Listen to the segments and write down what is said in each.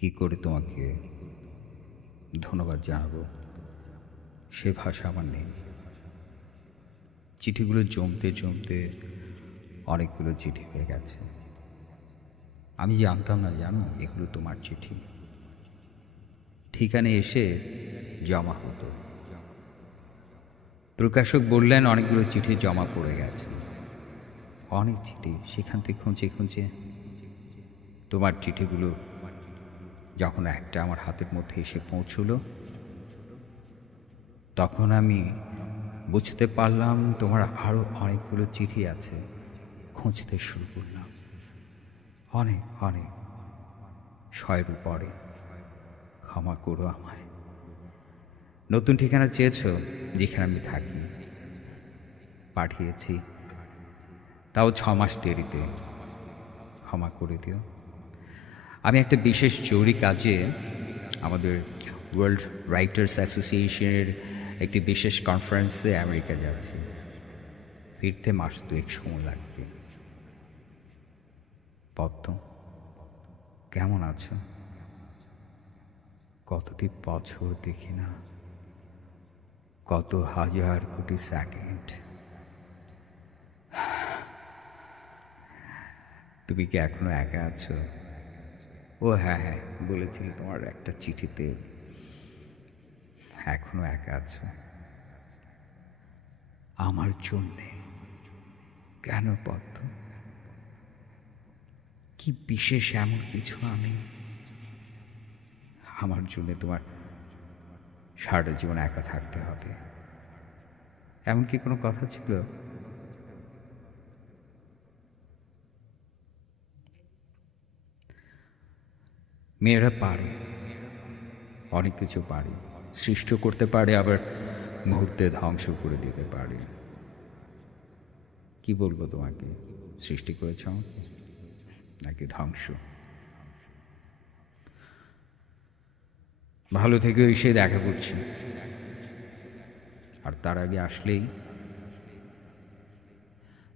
কি করে তোমাকে ধন্যবাদ জানাবো সে ভাষা আমার নেই। চিঠিগুলো জমতে জমতে অনেকগুলো চিঠি হয়ে গেছে। আমি জানতাম না, জানো, এগুলো তোমার চিঠি। ঠিকানে এসে জমা হতো। প্রকাশক বললেন অনেকগুলো চিঠি জমা পড়ে গেছে। অনেক চিঠি, সেখান থেকে খুঁজে খুঁজে তোমার চিঠিগুলো যখন একটা আমার হাতের মধ্যে এসে পৌঁছলো, তখন আমি বুঝতে পারলাম তোমার আরও অনেকগুলো চিঠি আছে। খুঁজতে শুরু করলাম, অনেক অনেক, 100-এর উপরে। ক্ষমা করো আমায়। নতুন ঠিকানা চেয়েছ, যেখানে আমি থাকি, পাঠিয়েছি, তাও 6 মাস দেরিতে। ক্ষমা করে দিও। আমি একটা বিশেষ জরুরি কাজে আমাদের ওয়ার্ল্ড রাইটার্স অ্যাসোসিয়েশনের একটি বিশেষ কনফারেন্সে আমেরিকা যাচ্ছি। ফিরতে মাস 2 সময় লাগবে। পদ্ম, কেমন আছো? কতটি বছর দেখি না, কত হাজার কোটি সেকেন্ড। তুমি কি এখনো একা আছো? ও হ্যাঁ হ্যাঁ, বলেছিলে তোমার একটা চিঠিতে এখনো একা আছো। আমার জন্যে? কেন পদ্ম? কি বিশেষ এমন কিছু আমি আমার জন্যে তোমার সারাটা জীবন একা থাকতে হবে? এমন কি কোনো কথা ছিল? মেয়েরা পারে, অনেক কিছু পারে। সৃষ্ট করতে পারে, আবার মুহূর্তে ধ্বংস করে দিতে পারে। কি বলবো তোমাকে? সৃষ্টি করেছ আমাকে, নাকি ধ্বংস? ভালো থেকে এসে দেখা করছি, আর তার আগে আসলেই,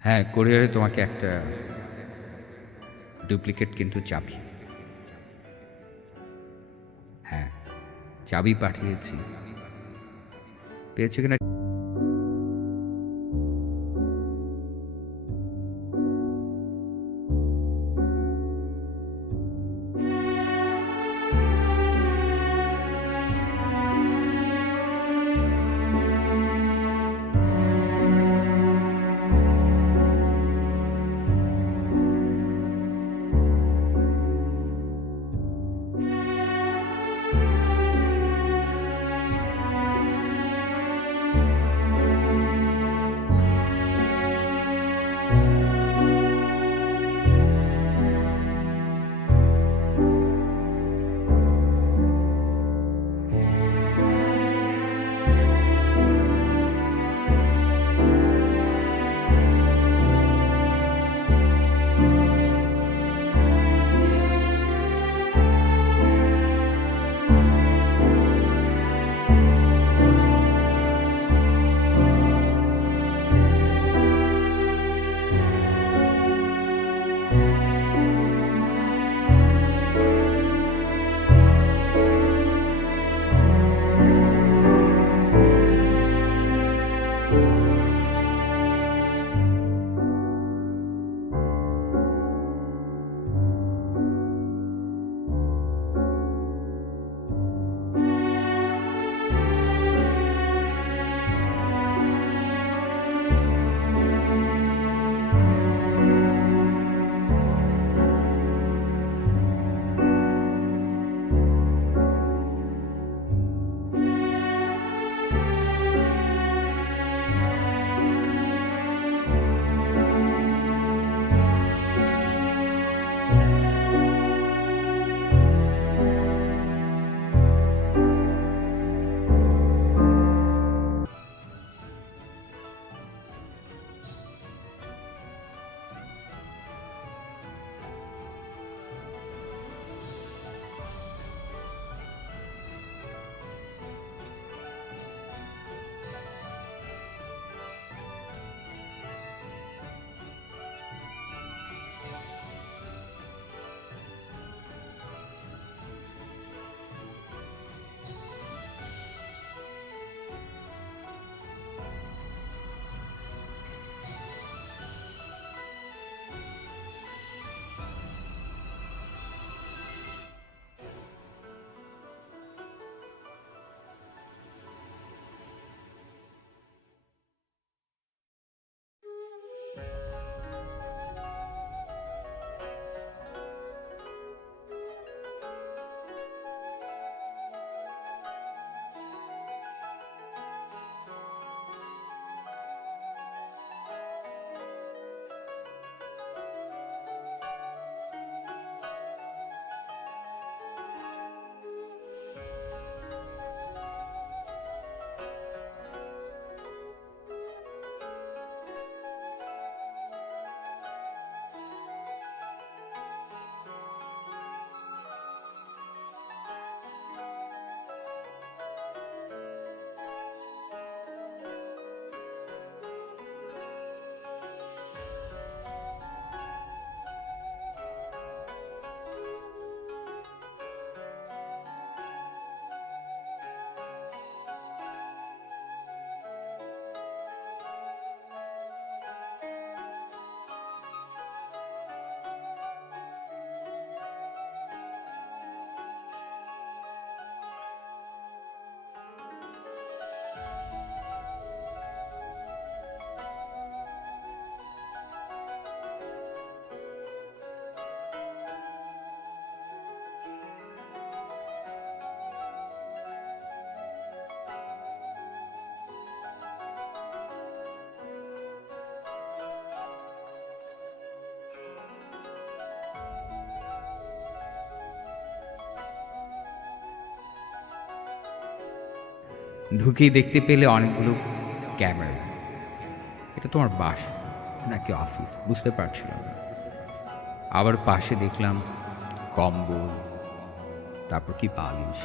হ্যাঁ, কোরিয়ারে তোমাকে একটা ডুপ্লিকেট কিন্তু চাবি, হ্যাঁ, চাবি পাঠিয়েছি। পেয়েছো কিনা ঢুকেই দেখতে পেলে অনেকগুলো ক্যামেরা। এটা তোমার বাসা নাকি অফিস বুঝতে পারছিলাম না। আবার পাশে দেখলাম কম্বল, তারপর কি বালিশ।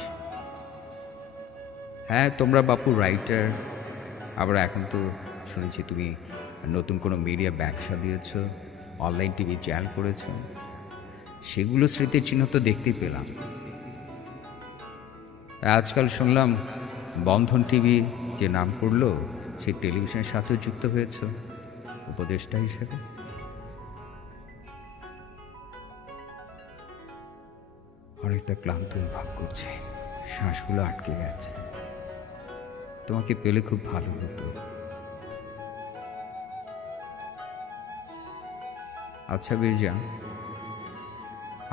হ্যাঁ, তোমরা বাপু রাইটার। আবার এখন তো শুনেছি তুমি নতুন কোনো মিডিয়া ব্যবসা দিয়েছ, অনলাইন টিভি চ্যানেল করেছ। সেগুলো স্মৃতির চিহ্ন তো দেখতেই পেলাম। আজকাল শুনলাম বন্ধন টিভি যে নাম করলো, সেই টেলিভিশনের সাথেও যুক্ত হয়েছ উপদেষ্টা হিসেবে। অনেকটা ক্লান্ত অনুভব করছে, শ্বাসগুলো আটকে গেছে। তোমাকে পেলে খুব ভালো হতো। আচ্ছা বীরজা,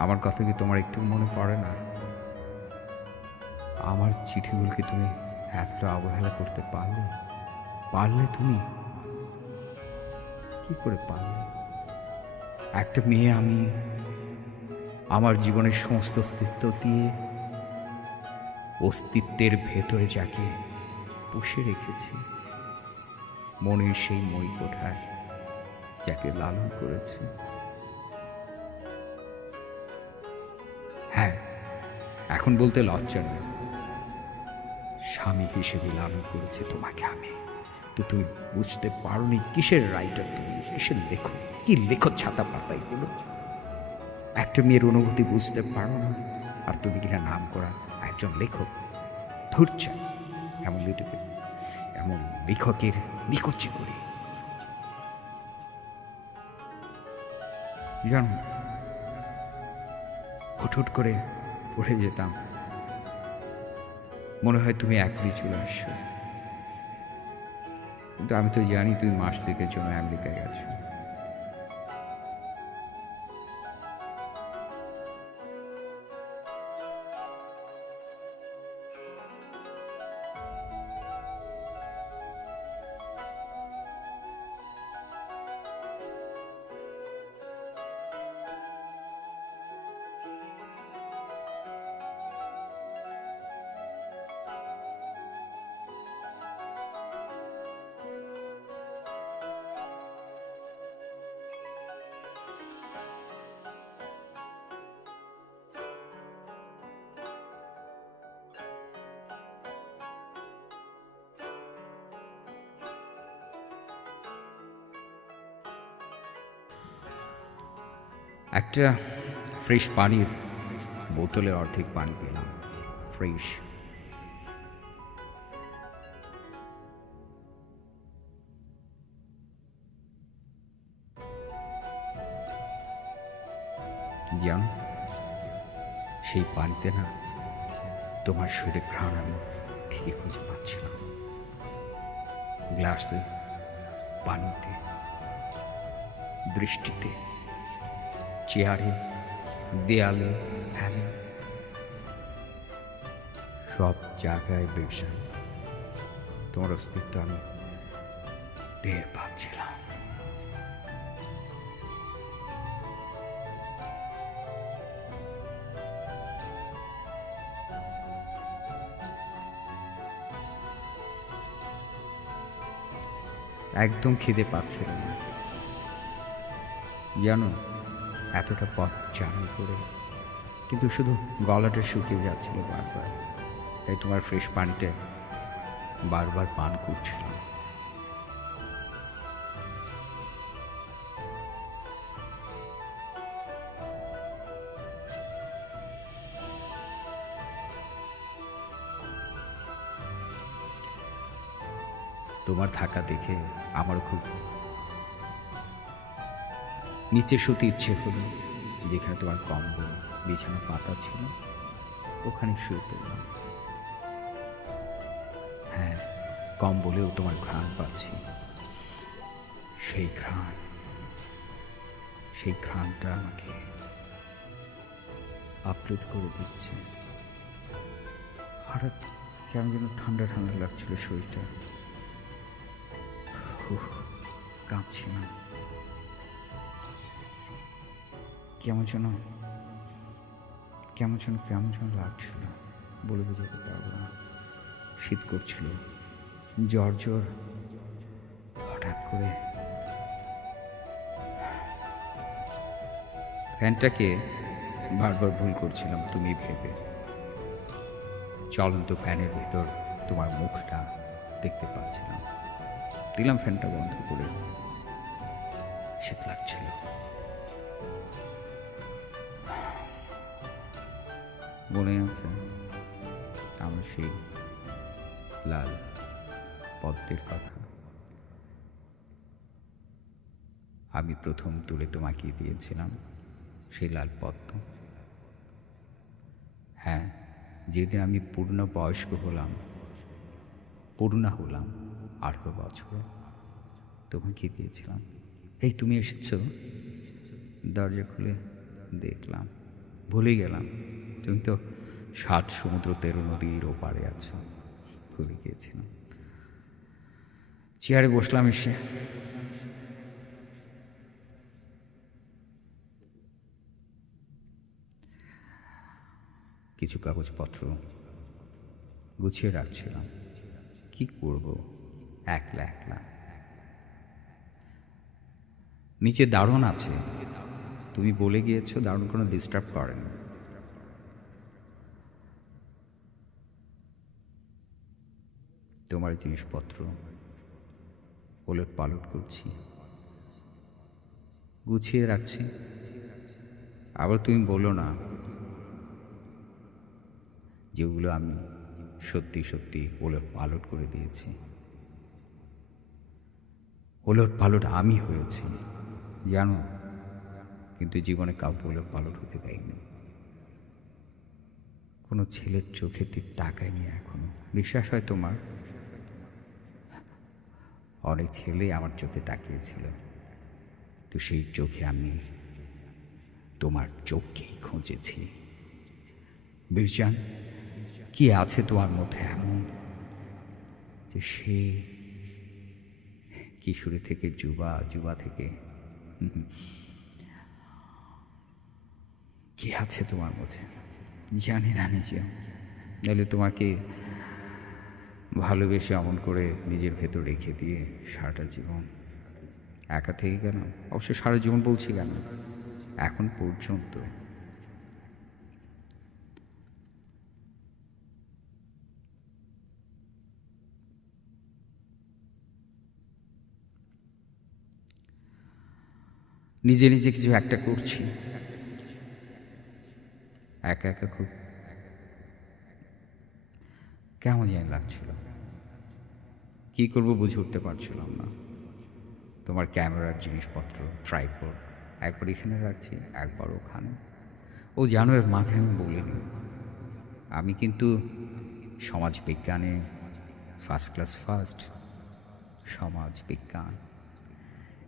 আমার কথা কি তোমার একটু মনে পড়ে না? আমার চিঠিগুলোকে তুমি এতটা অবহেলা করতে পারলে? পারলে তুমি? কি করে পারলে? একটা মেয়ে আমি, আমার জীবনের সমস্ত অস্তিত্ব দিয়ে, অস্তিত্বের ভেতরে যাকে পুষে রেখেছি, মনের সেই মই কোঠায় যাকে লালন করেছি। হ্যাঁ, এখন বলতে লজ্জা নেই, স্বামী হিসেবে লালন করেছি তোমাকে আমি। তো তুমি বুঝতে পারোনি কিসের রাইটার তুমি, কিসের লেখো, কি লেখো ছাতা পাতা এগুলো। একটা মেয়ের অনুভূতি বুঝতে পারো না, আর তুমি কিনা নাম করা একজন লেখক। ধরছে এমন লিটুকে, এমন লেখকের নিকুচি করি। জানো, হুট হুট করে পড়ে যেতাম, মনে হয় তুমি এখনই চলে আসছো। কিন্তু আমি তো জানি তুমি মাস দুয়েকের জন্য আমেরিকায় গেছো। একটা ফ্রেশ পানির বোতলের অর্ধেক পানি পেলাম, ফ্রেশ। জানো, সেই পানিতে না তোমার শরীরে ঘ্রাণ আমি ঠিকই খুঁজে পাচ্ছিলাম। গ্লাসে, পানিতে, দৃষ্টিতে, চেয়ারে, দেয়ালে, ফ্যানে, সব জায়গায় বেশা তোমার অস্তিত্ব আমি টের পাচ্ছিলাম। একদম খিদে পাচ্ছিল না জানো, এতটা পথ জার্নি করে, কিন্তু শুধু গলাটা শুকিয়ে যাচ্ছিল বারবার। তাই তোমার ফ্রেশ পানিটা বারবার পান করছিলাম। তোমার থাকা দেখে আমারও খুব নিচে শুতে ইচ্ছে হলো। যেখানে তোমার কম্বল, বিছানা পাতা ছিল, ওখানে শুয়ে পড়লাম। হ্যাঁ, কম্বলেও তোমার ঘ্রাণ পাচ্ছি। সেই ঘ্রাণ, সেই ঘ্রাণটা আমাকে আপ্লুত করে দিচ্ছে। হঠাৎ কেমন যেন ঠান্ডা ঠান্ডা লাগছিল শরীরটা। কাঁপছিলাম, কেমন যেন কেমন যেন লাগছিল, বলে বোঝাতে পারবো না। শীত করছিল, জ্বর জ্বর। হঠাৎ করে ফ্যানটাকে বারবার ভুল করছিলাম তুমি ভেবে। চলন্ত ফ্যানের ভেতর তোমার মুখটা দেখতে পাচ্ছিলাম। দিলাম ফ্যানটা বন্ধ করে। শীত লাগছিল। মনে আছে আমার সেই লাল পদ্মের কথা? আমি প্রথম তুলে তোমাকে দিয়েছিলাম সেই লাল পদ্ম। হ্যাঁ, যেদিন আমি পূর্ণ বয়স্ক হলাম, পূর্ণা হলাম 18 বছরে, তোমাকে দিয়েছিলাম। এই তুমি এসেছ, দরজা খুলে দেখলাম, ভুলে গেলাম তুমি তো 7 সমুদ্র 13 নদীর ওপারে আছো। ভুলে গিয়েছিলাম। চেয়ারে বসলাম এসে। কিছু কাগজপত্র গুছিয়ে রাখছিলাম। কি করব একলা একলা? নিচে দারুণ আছে, তুমি বলে গিয়েছো দারুণ কোনো ডিস্টার্ব করেন। তোমার জিনিসপত্র ওলট পালট করছি, গুছিয়ে রাখছি। আবার তুমি বলো না যেগুলো আমি সত্যি সত্যি ওলট পালট করে দিয়েছি। ওলট পালট আমি হয়েছি জানো, কিন্তু জীবনে কাউকে ওলট পালট হতে দেয়নি। কোনো ছেলের চোখের দিক তাকায়নি এখনো। বিশ্বাস হয় তোমার? অনেক ছেলে আমার চোখে তাকিয়েছিল, তো সেই চোখে আমি তোমার চোখকেই খুঁজেছি। বীরজান, কি আছে তোমার মধ্যে এমন যে সে কিশোরী থেকে যুবা, যুবা থেকে কি আছে তোমার মধ্যে জানি না নিজে। নাহলে তোমাকে ভালোবেসে অমন করে নিজের ভেতর রেখে দিয়ে সারাটা জীবন একা থেকে গেলাম। অবশ্য সারা জীবন বলছি কেন, এখন পর্যন্ত। নিজে নিজে কিছু একটা করছি, একা একা খুব কেমন জানি লাগছিল। কী করবো বুঝে উঠতে পারছিলাম না। তোমার ক্যামেরার জিনিসপত্র, ট্রাইপড একবার এখানে রাখছি, একবার ওখানে। ও জানো, এর মাথায় আমি বলিনি, আমি কিন্তু সমাজ বিজ্ঞানে ফার্স্ট ক্লাস ফার্স্ট। সমাজ বিজ্ঞান,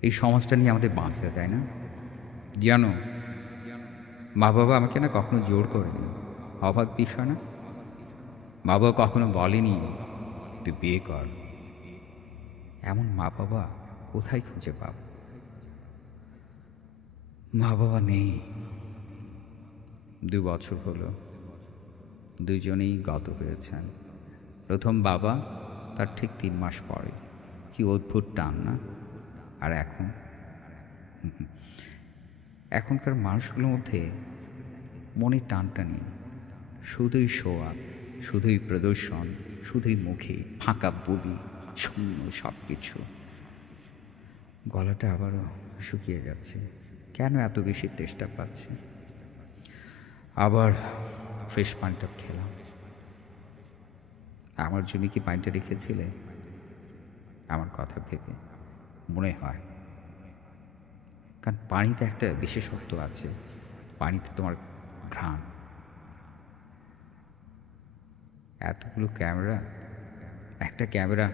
এই সমাজটা নিয়ে আমাদের বাঁচতে, তাই না? জানো, মা বাবা আমাকে না কখনো জোর করেনি। অবাক বিষয় না? মা বাবা কখনো বলেনি তুই বিয়ে কর। এমন মা বাবা কোথায় খুঁজে পাব? মা বাবা নেই। 2 বছর হলো দুজনেই গত হয়েছেন। প্রথম বাবা, তার ঠিক 3 মাস পরে। কি অদ্ভুত টান না? আর এখনকার মানুষগুলোর মধ্যে মনে টানটা নেই। শুধুই শোয়া, শুধুই প্রদর্শন, শুধুই মুখে ফাঁকা বলি, শূন্য সব কিছু। গলাটা আবারও শুকিয়ে যাচ্ছে। কেন এত বেশি তেষ্টা পাচ্ছে? আবার ফ্রেশ পানিটা খেলাম। আমার জন্য কি পানিটা রেখেছিলে? আমার কথা ভেবে মনে হয়, কারণ পানিতে একটা বিশেষত্ব আছে। পানিতে তোমার ঘ্রাণ। এতগুলো ক্যামেরা, একটা ক্যামেরা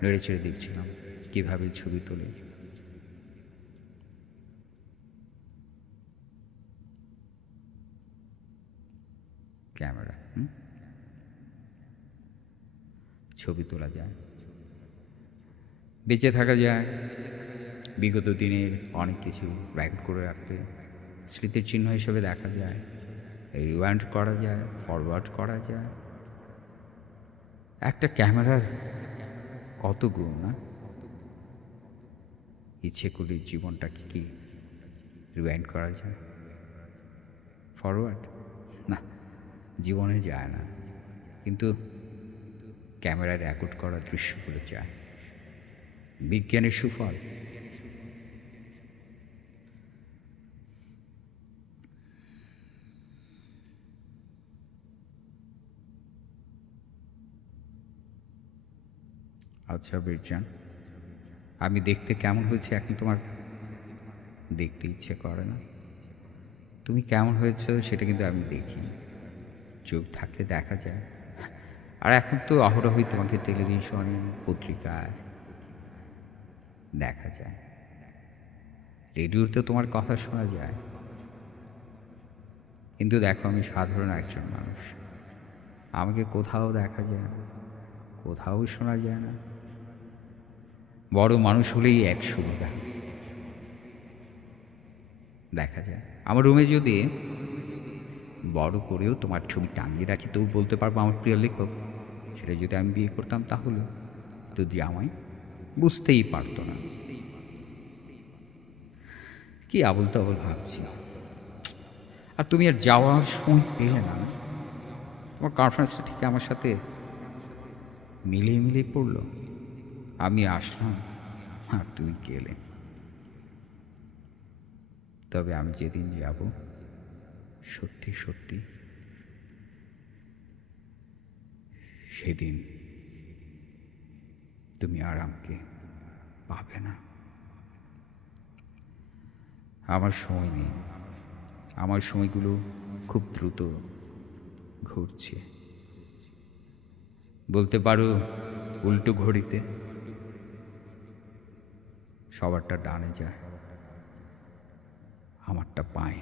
নেড়ে চেড়ে দেখছিলাম কীভাবে ছবি তোলে। ক্যামেরা ছবি তোলা যায়, বেঁচে থাকা যায়, বিগত দিনের অনেক কিছু রেকর্ড করে রাখতে, স্মৃতির চিহ্ন হিসেবে দেখা যায়, রিওয়াইন্ড করা যায়, ফরওয়ার্ড করা যায়। একটা ক্যামেরার কত গুণ না? ইচ্ছে করলে জীবনটাকে কি রিওয়াইন্ড করা যায়? ফরওয়ার্ড? না, জীবনে যায় না। কিন্তু ক্যামেরায় রেকর্ড করা দৃশ্যগুলো যায়। বিজ্ঞানের সুফল। আচ্ছা বীরজান, আমি দেখতে কেমন হয়েছে এখন তোমার দেখতে ইচ্ছে করে না? তুমি কেমন হয়েছ সেটা কিন্তু আমি দেখি, চোখ থাকলে দেখা যায়। আর এখন তো অহরহই তোমাকে টেলিভিশনে, পত্রিকায় দেখা যায়, রেডিওতে তোমার কথা শোনা যায়। কিন্তু দেখো, আমি সাধারণ একজন মানুষ, আমাকে কোথাও দেখা যায় না, কোথাও শোনা যায় না। বড় মানুষ হলেই এক সুবিধা, দেখা যায়। আমার রুমে যদি বড় করেও তোমার ছবি টাঙিয়ে রাখি, তবু বলতে পারবো আমার প্রিয় লেখক। সেটা যদি আমি বিয়ে করতাম তাহলে তো জামাই বুঝতেই পারতো না। কি আবল তাবল ভাবছি। আর তুমি আর যাওয়ার সময় পেলে না? তোমার কনফারেন্সটা ঠিক আমার সাথে মিলিয়ে মিলিয়ে পড়লো। আমি আসলাম আর তুমি গেলে। তবে আমি যেদিন যাব, সত্যি সত্যি সেদিন তুমি আর আমাকে পাবে না। আমার সময় নেই, আমার সময়গুলো খুব দ্রুত ঘুরছে, বলতে পারো উল্টো ঘড়িতে। সবারটা ডানে যায়, আমারটা পায়।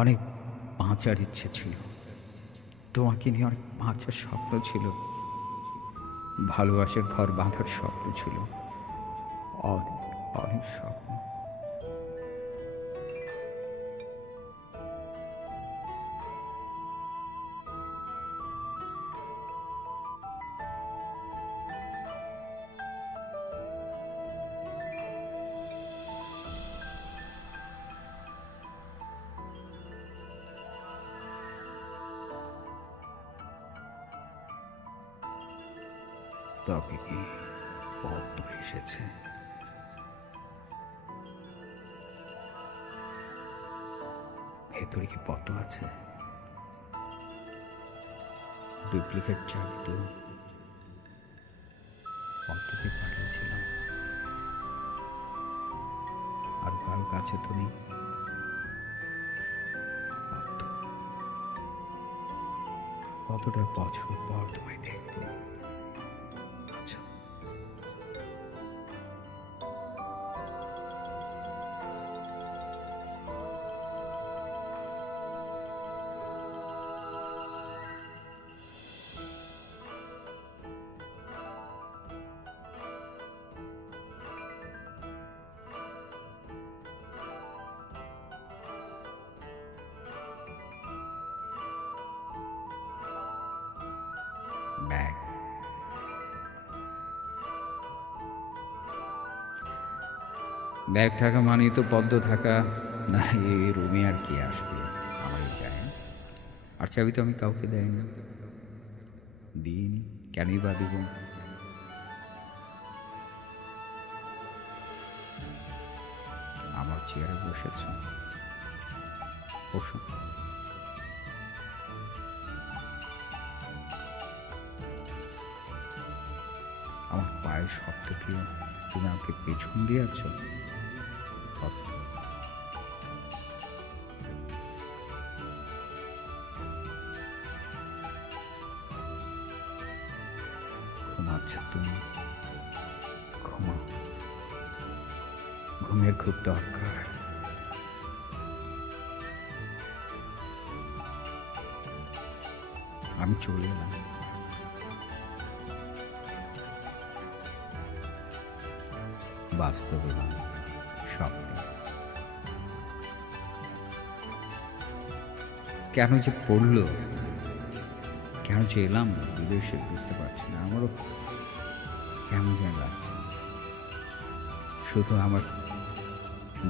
অনেক বাঁচার ইচ্ছে ছিল, তোমাকে নিয়ে অনেক বাঁচার স্বপ্ন ছিল, ভালোবাসার ঘর বাঁধার স্বপ্ন ছিল, অনেক অনেক স্বপ্ন। তবে কি পদ্ম এসেছে? ভেতরে কি পদ্ম আছে? ডুপ্লিকেট চাবি তো পদ্মকে পাঠিয়েছিলাম, আর কারো কাছে তো নেই। পদ্ম, কতটা বছর পর তোমায় দেখবো। আচ্ছা, ব্যাগ। ব্যাগ থাকা মানেই তো পদ্ম থাকা। না, এই রুমে আর কি আসবে? আমারই যায়। আর চাবি তো আমি কাউকে দেয়নি, দিইনি, কেনই বা দিব? আমার চেয়ারে বসেছ, বসো। আমার পায়ের শব্দ কি তুমি আমাকে পেছন দিয়ে আছো? ঘুমাচ্ছ তুমি? ঘুমাও, ঘুমের খুব দরকার। আমি চলে এলাম। বাস্তবে নয়, স্বপ্নে। কেন যে পড়লো, কেন যে এলাম বিদেশে বুঝতে পারছি না। আমারও কেমন যেন লাগছে। শুধু আমার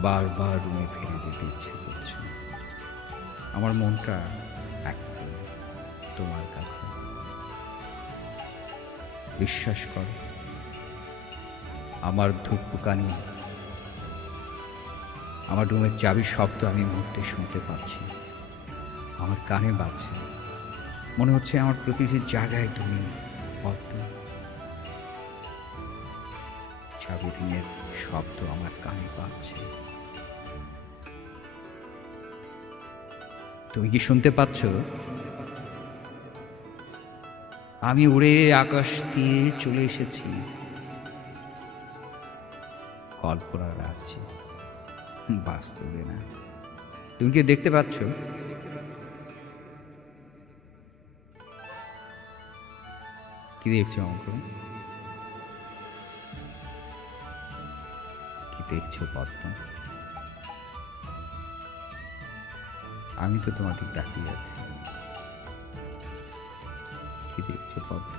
বারবার রুমে ফিরে যেতে ইচ্ছে করছে। আমার মনটা একদম তোমার কাছে। বিশ্বাস করো, আমার ধুকপুকানি, আমার রুমের চাবির শব্দ আমি মুহূর্তে শুনতে পাচ্ছি। আমার কানে বাজছে। মনে হচ্ছে আমার প্রতিটি জায়গায় তুমি। পদ্ম, চাবি রিংয়ের শব্দ আমার কানে বাজছে। তুমি কি শুনতে পাচ্ছ? আমি উড়ে আকাশ দিয়ে চলে এসেছি কল্পনার রাজ্যে, বাস্তবে না। তুমি কি দেখতে পাচ্ছ? কি দেখছো অঙ্ক? কি দেখছো পদ্ম? আমি তো তোমার দিক তাকিয়ে আছি। কি দেখছো পদ্ম?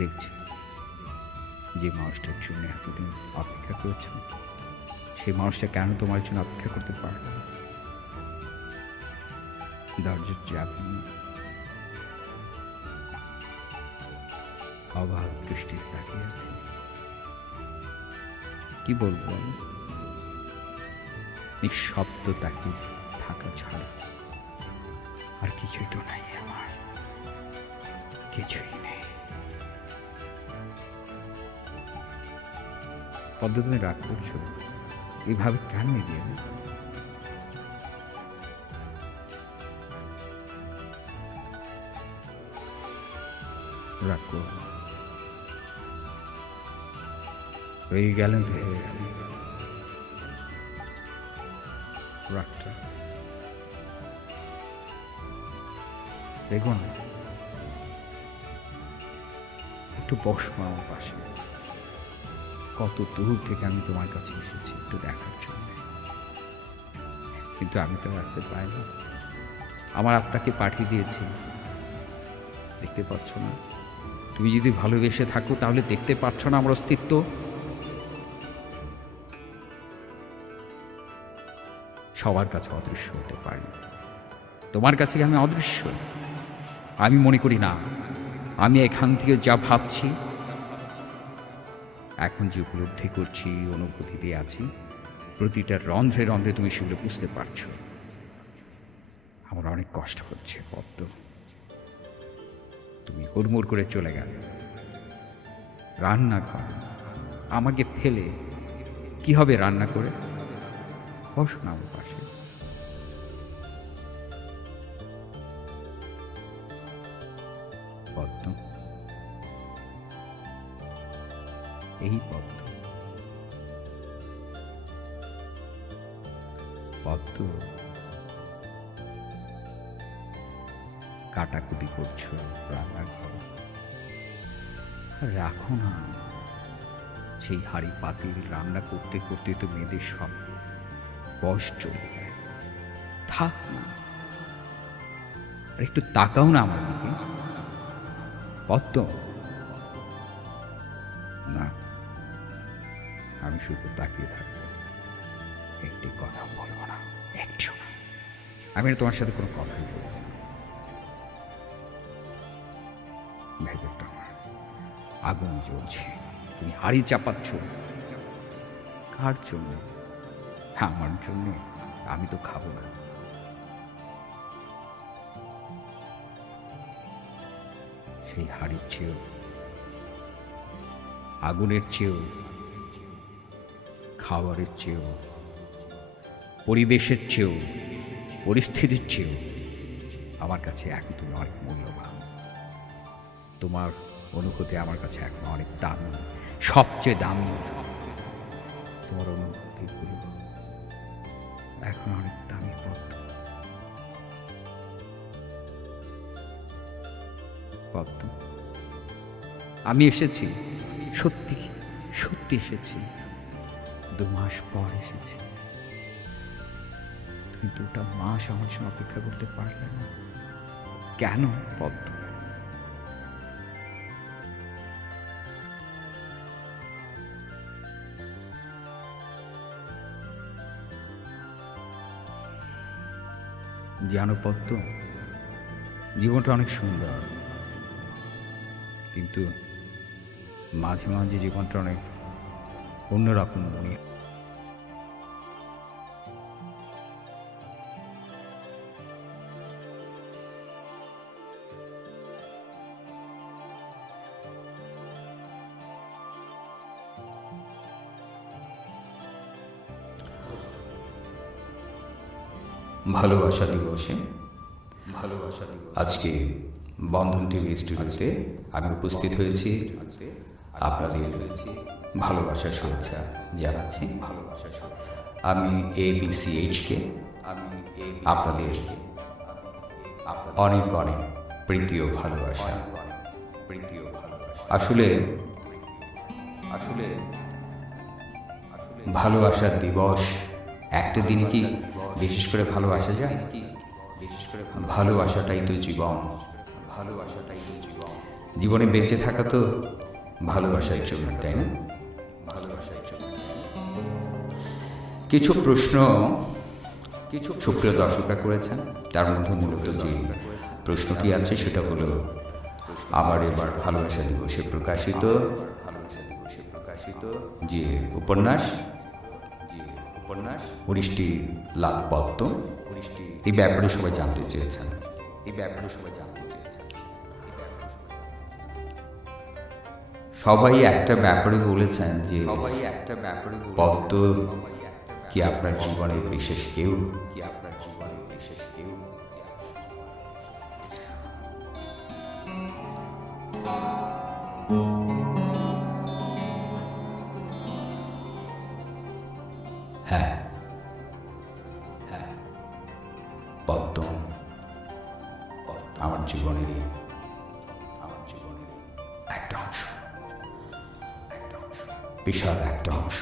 দেখছি যে মানুষটার জন্য এতদিন অপেক্ষা করেছ, সেই মানুষটা কেন তোমার জন্য অপেক্ষা করতে পারল না? দরজার চাবি অবাক দৃষ্টি তাকিয়ে আছে। কি বলবো আমি? নিঃশব্দ তাকিয়ে থাকা ছাড়া আর কিছুই তো নাই আমার, কিছুই নেই। পদ্ম, তুমি রাগ করছো? এইভাবে কেন এগিয়ে? রাগ করো না। রেগে গেলেন তো হেরে গেলেন। রাগটা দেখো না, একটু বসো আমার পাশে। কত দূর থেকে আমি তোমার কাছে এসেছি একটু দেখার জন্য, কিন্তু আমি তো রাখতে পাই না। আমার আত্মাকে পাঠিয়ে দিয়েছি। দেখতে পাচ্ছ না? তুমি যদি ভালোবেসে থাকো তাহলে দেখতে পাচ্ছ না আমার অস্তিত্ব? সবার কাছে অদৃশ্য হতে পারি, তোমার কাছে আমি অদৃশ্য? আমি মনে করি না। আমি এখান থেকে যা ভাবছি, এখন যে উপলব্ধি করছি, অনুভূতিতে আছি, প্রতিটা রন্ধ্রে রন্ধ্রে তুমি সেগুলো বুঝতে পারছো। আমার অনেক কষ্ট হচ্ছে পদ্ম। তুমি হুড়মুড় করে চলে গেলে রান্নাঘর, আমাকে ফেলে। কি হবে রান্না করে? বসো না আমার পাশে। পদ্ম, এই পদ্ম, পদ্ম, কাটাকুটি করছো রান্নাঘর। রাখো না সেই হাঁড়ি পাতিল। রান্না করতে করতে তো মেয়েদের সব বয়স চলে যায়। থাক না, আর একটু তাকাও না আমার দিকে পদ্ম। না, আমি শুধু তাকিয়ে থাকবো, একটি কথা বলবো না, একটু না। আমি তোমার সাথে কোনো কথাই বলবো না। ভেতরটা আমার আগুন জ্বলছে। তুমি হাড়ি চাপাচ্ছ কার জন্য? আমার জন্য। আমি তো খাবো না। সেই হাড়ির চেয়েও, আগুনের চেয়েও, খাবারের চেয়েও, পরিবেশের চেয়েও, পরিস্থিতির চেয়েও আমার কাছে এখন তুমি অনেক মূল্যবান। তোমার অনুভূতি আমার কাছে এখন অনেক দামি, সবচেয়ে দামি। তোমার অনুভূতিগুলো এখন অনেক দামি পদ্ম। পদ্ম, আমি এসেছি, সত্যি সত্যি এসেছি। 2 মাস পর এসেছি। তুমি 2টা মাস আমার জন্য অপেক্ষা করতে পারলে না কেন পদ্ম? জানো পদ্ম, জীবনটা অনেক সুন্দর, কিন্তু মাঝে মাঝে জীবনটা অনেক অন্যরকম মনে হয়। ভালোবাসা দিবসে আজকে বন্ধন টিভি স্টুডিওতে আমি উপস্থিত হয়েছি। আপনাদের ভালোবাসার শুভেচ্ছা জানাচ্ছি। আমি ABCHকে আপনাদের অনেক অনেক প্রীতি ও ভালোবাসা। আসলে ভালোবাসার দিবস একটা দিনে কি বিশেষ করে ভালোবাসা যায়? ভালোবাসাটাই তো জীবন। জীবনে বেঁচে থাকা তো ভালোবাসার জন্য, তাই না? কিছু প্রশ্ন সুপ্রিয় দর্শকরা করেছেন, তার মধ্যে মূলত যে প্রশ্নটি আছে সেটা হলো আমার এবার ভালোবাসা দিবসে প্রকাশিত যে উপন্যাস 19টি লাল পদ্ম, এই ব্যাপারে সবাই জানতে চেয়েছেন। সবাই একটা ব্যাপারে বলেছেন যে পদ্ম কি আপনার জীবনে বিশেষ কেউ? হ্যাঁ, পদ্ম আমার জীবনেরই একটা অংশ, বিশাল একটা অংশ।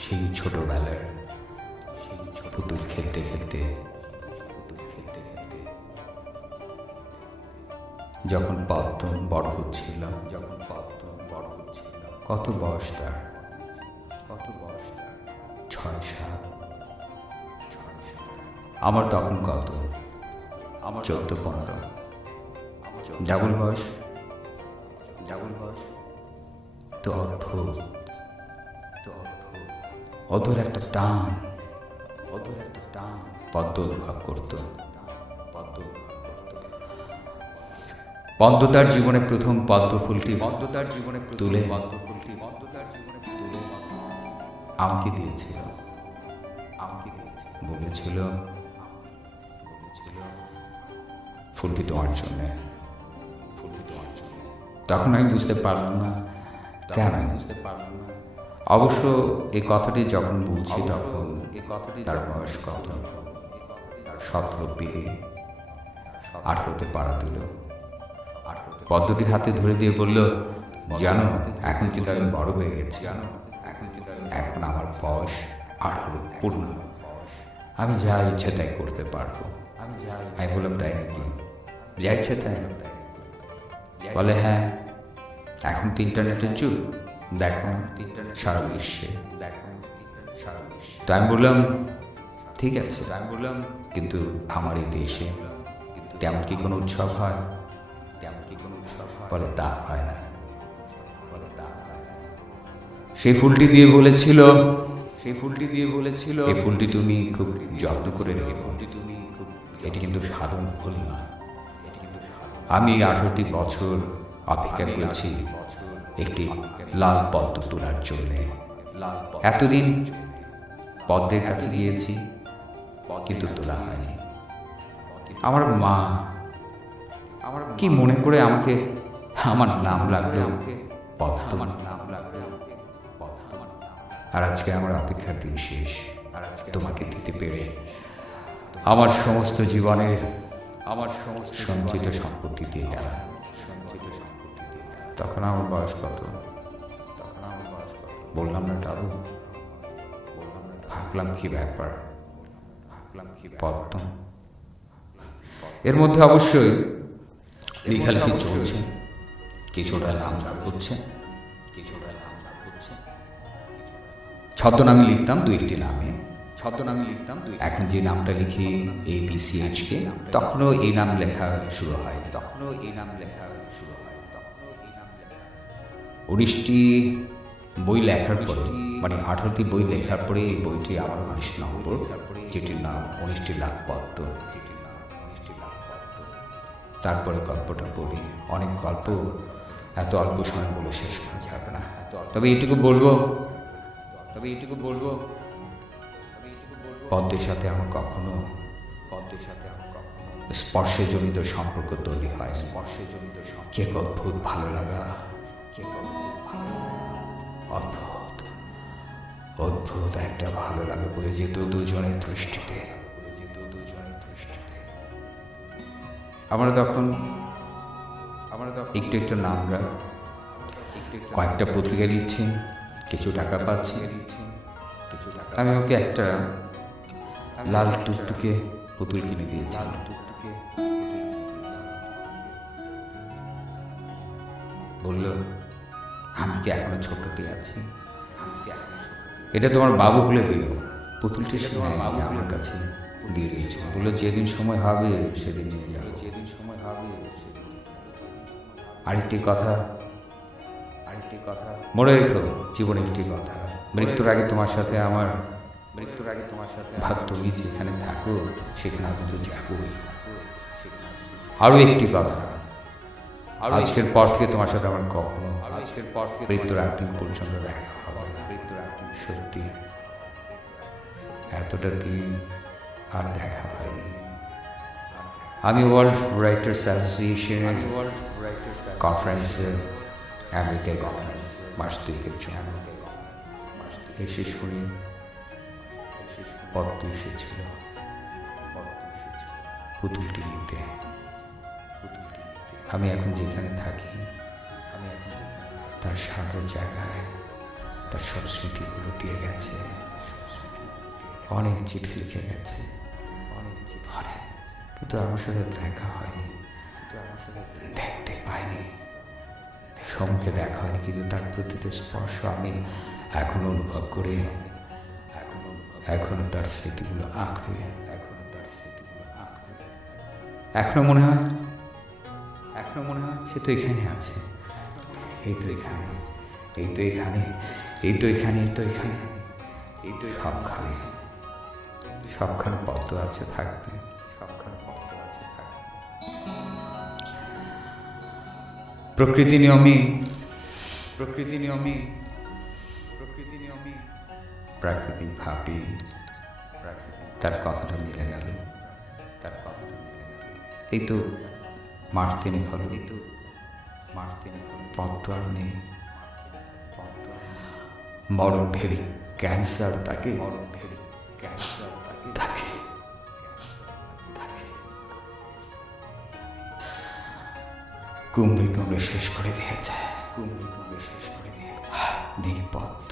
সেই ছোটবেলার পুতুল খেলতে খেলতে যখন পদ্ম বড় হচ্ছিল, কত বয়স তার? 6-7। আমার তখন কত? 14-15। ডাবল বয়স। তো অদ্ভুত, অধুর একটা টান পদ্ম অনুভব করত। পদ্ম তার জীবনে প্রথম পদ্ম ফুলটি তুলে আমাকে দিয়েছিল। বলেছিল, ফুলটি তোমার জন্য। তখন আমি বুঝতে পারলাম না কেন। অবশ্য এই কথাটি যখন বলছি তখন তার বয়স কত? 17 পেরিয়ে 18তে পাড়া দিল। পদ্মটি হাতে ধরে দিয়ে বলল, জানো এখন কিন্তু আমি বড় হয়ে গেছি, এখন আমার বয়স 18 পূর্ণ, আমি যা ইচ্ছে তাই করতে পারবো। আমি বললাম, তাই নাকি? যা ইচ্ছে তাই? বলে, হ্যাঁ, এখন তো ইন্টারনেটের যুগ, দেখো সারা বিশ্বে। তো আমি বললাম, ঠিক আছে, কিন্তু আমার এই দেশে তেমন কি কোনো উৎসব হয়? বলে, তা হয় না। সেই ফুলটি দিয়ে বলেছিল, এই ফুলটি তুমি খুব যত্ন করে রেখো, এটি কিন্তু সাধারণ ফুল নয়। আমি 18টি বছর অপেক্ষা করেছি একটি লাল পদ্ম তোলার জন্য। এতদিন পদ্মের কাছে গিয়েছি, কিন্তু তোলা হয়নি। আমার মা কি মনে করে আমাকে আমার নাম লাগলো পদ্ম। আর আজকে আমার অপেক্ষার দিন শেষ। তোমাকে দিতে পেরে আমার সমস্ত জীবনের সঞ্চিত সম্পত্তি দিয়ে গেলাম। তখন আমার বয়স কত? বললাম না টারু, ভাবলাম কি ব্যাপার, পদ্ম। এর মধ্যে অবশ্যই লেখালেখি চলছে, কিছুটা লামঝাম হচ্ছে, ছদ্মনামে লিখতাম দুই একটি নামে, এখন যে নামটা লিখি ABCHK, তখনও এই নাম লেখা শুরু হয়নি। 19টি বই লেখার পরে, মানে 18টি বই লেখার পরে এই বইটি আমার 19 নম্বর, যেটির নাম 19টি লাখ পদ্ম। তারপরে গল্পটা পড়ি, অনেক গল্প এত অল্প সময় বলে শেষ করা যাবে না। তবে এইটুকু বলবো, পদ্মের সাথে আমার কখনো স্পর্শজনিত সম্পর্ক তৈরি হয়। কে অদ্ভুত ভালো লাগা, অদ্ভুত অদ্ভুত একটা ভালো লাগে বয়ে যেত দুজনের দৃষ্টিতে। আমরা তখন একটু একটু নামরা, কয়েকটা পত্রিকা লিখছি, কিছু টাকা পাচ্ছি। আমি ওকে একটা লাল টুকটুকে পুতুল কিনে দিয়েছি। বলল, আমি কি এখনো ছোটতে আছি? এটা তোমার বাবু হলে দিও। পুতুলটি সে আমার কাছে দিয়ে দিয়েছে। বললো, যেদিন সময় হবে সেদিন নিয়ে যাবো। আরেকটি কথা মনে রেখো, জীবনে একটি কথা, মৃত্যুর আগে তোমার সাথে ভাব, তুমি যেখানে থাকো সেখানে আমি তো যাবই। আরও একটি কথা, আজকের পর থেকে তোমার সাথে আমার কখনো মৃত্যুর আগ দিন পর্যন্ত দেখা হবে না। সত্যি এতটা দিন আর দেখা হয়নি। আমি ওয়ার্ল্ড রাইটার্স অ্যাসোসিয়েশনের কনফারেন্সে আমেরিকায় গেলাম মাস দুয়েকের জন্য। এসে শুনি পদ্ম এসেছিল পুতুলটি নিতে। আমি এখন যেখানে থাকি তার সারা জায়গায় তার সব স্মৃতিগুলো দিয়ে গেছে, অনেক চিঠি লিখে গেছে, কিন্তু আমার সাথে দেখা হয়নি, দেখতে পাইনি, সম্মুখে দেখা হয়নি, কিন্তু তার প্রতিটি স্পর্শ আমি এখনো অনুভব করি, এখনো তার স্মৃতিগুলো আঁকড়ে, এখনো মনে হয় সে তো এখানে আছে, এই তো এখানে, এই তো এখানে, এই তো এখানে, এই তো এখানে, এই তো সবখানে, সবখানে পদ্ম আছে, থাকবে প্রকৃতি নিয়মে, প্রাকৃতিক ভাবে তার কথাটা মিলে গেল। এই তো মাস তিনেক হলো, পদ্ম আর নেই। মরণ ভেরি ক্যান্সার তাকে কুমড়ে কুমড়ে শেষ করে দিয়েছে, নেই পদ্ম।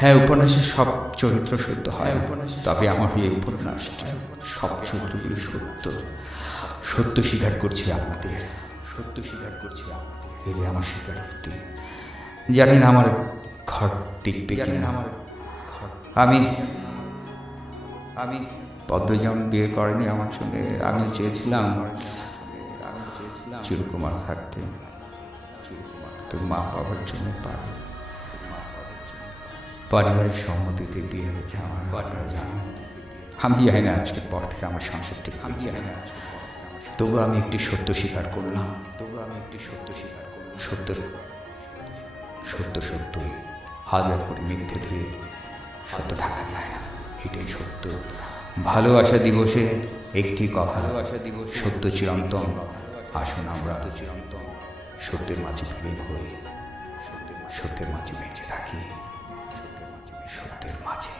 হ্যাঁ, উপন্যাসের সব চরিত্র সত্য হয়, তবে আমার এই উপন্যাসটা সব চরিত্রগুলি সত্য স্বীকার করছি আপনাদের, এরে আমার স্বীকারোক্তি। জানি না আমার ঘর টিকবে কিনা। আমি পদ্ম যেমন বিয়ে করেনি আমার সঙ্গে, আমি চেয়েছিলাম চিরকুমার থাকতে, তো মা বাবার জন্য পারিবারিক সম্মতিতে বিয়ে হয়েছে আমার। আপনারা জানেন, আমি জানি না আজকের পর থেকে আমার সংসার ঠিক তবু আমি একটি সত্য স্বীকার করলাম, সত্যই হাজার করে মিথ্যে দিয়ে সত্য ঢাকা যায় না, এটাই সত্য। ভালোবাসা দিবসে একটি কথা, সত্য চিরন্তন। আসুন আমরা সত্যের মাঝে বিলীন হই, সত্যের মাঝে বেঁচে থাকি, সত্যের মাঝে।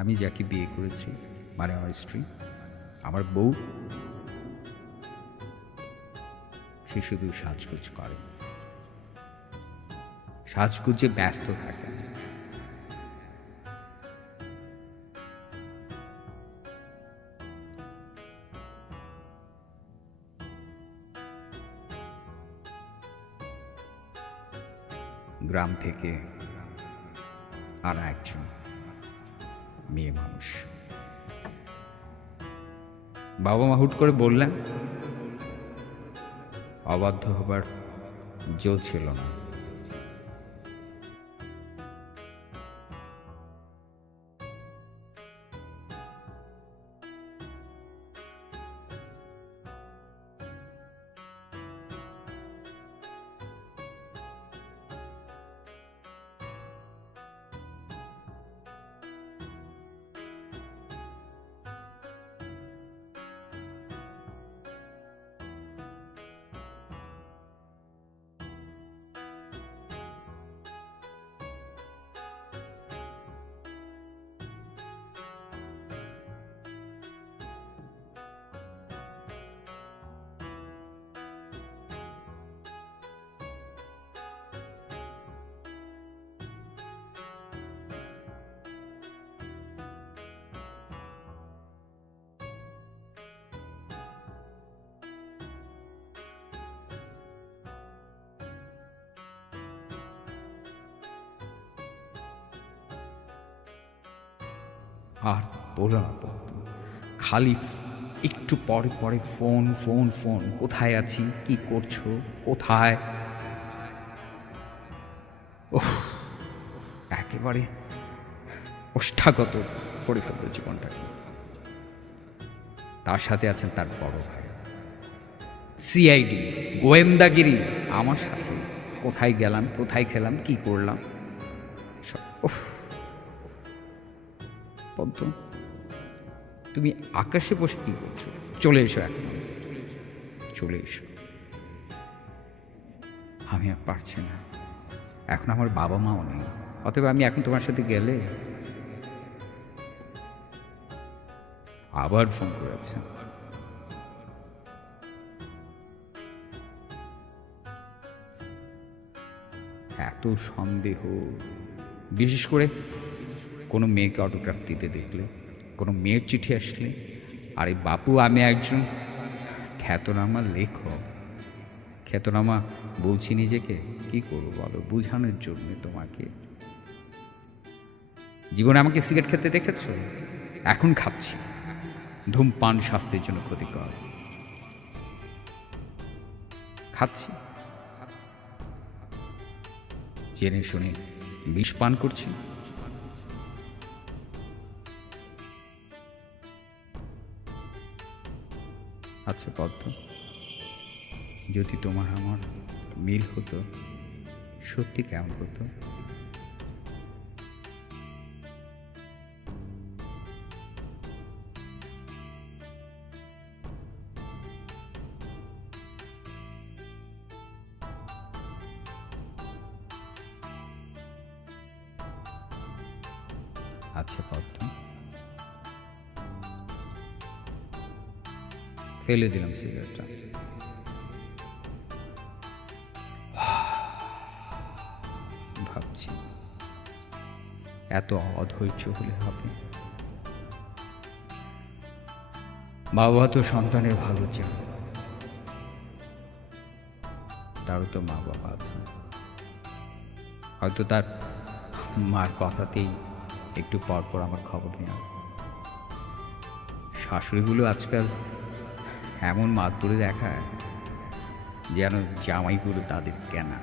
আমি যাকে বিয়ে করেছি, মানে আমার স্ত্রী, আমার বউ, সে শুধু সাজগোজ করে, সাজগোজে ব্যস্ত থাকে। গ্রাম থেকে আনা একজন মেয়ে মানুষ। বাবা মা হুট করে বললেন, অবাধ্য হবার জো ছিল না। আর বলো না বন্ধু, খালি একটু পরে পরে ফোন ফোন ফোন, কোথায় আছি, কি করছো, কোথায়। ওহ, একেবারে ওষ্ঠাগত করে ফেললো জীবনটাকে। তার সাথে আছেন তার বড় ভাই, সিআইডি, গোয়েন্দাগিরি আমার সাথে। কোথায় গেলাম, কোথায় খেলাম, কি করলাম, পদ্ম, তুমি আকাশে বসে কি করছো? চলে এসো, এখন চলে এসো। আমি আর পারছি না, এখন আমার বাবা মাও নেই, অতএব আমি এখন তোমার সাথে গেলে। আবার ফোন করেছে। এত সন্দেহ, বিশেষ করে কোনো মেয়েকে অটোগ্রাফ দিতে দেখলে, কোনো মেয়ের চিঠি আসলে। আরে বাপু, আমি একজন খ্যাতনামা লেখক, খ্যাতনামা বলছি নিজেকে, কি করবো বলো, বোঝানোর জন্য তোমাকে। জীবনে আমাকে সিগারেট খেতে দেখেছ? এখন খাচ্ছি। ধূমপান স্বাস্থ্যের জন্য ক্ষতিকর, খাচ্ছি, জেনে শুনে বিষ পান করছি। আচ্ছা পদ্ম, যদি তোমার আমার মিল হতো, সত্যি কেমন হতো? আচ্ছা পদ্ম, ফেলে দিলাম সিগারেটটা। ভাবছি এত অধৈর্য হলে হবে? বাবা তো সন্তানের ভালো চান, তারও তো মা বাবা আছে, হয়তো তার মার কথাতেই একটু পর পর আমার খবর নেওয়া। শাশুড়িগুলো আজকাল এমন মাত তুলে দেখায় যেন জামাইগুলো তাদের কেনা।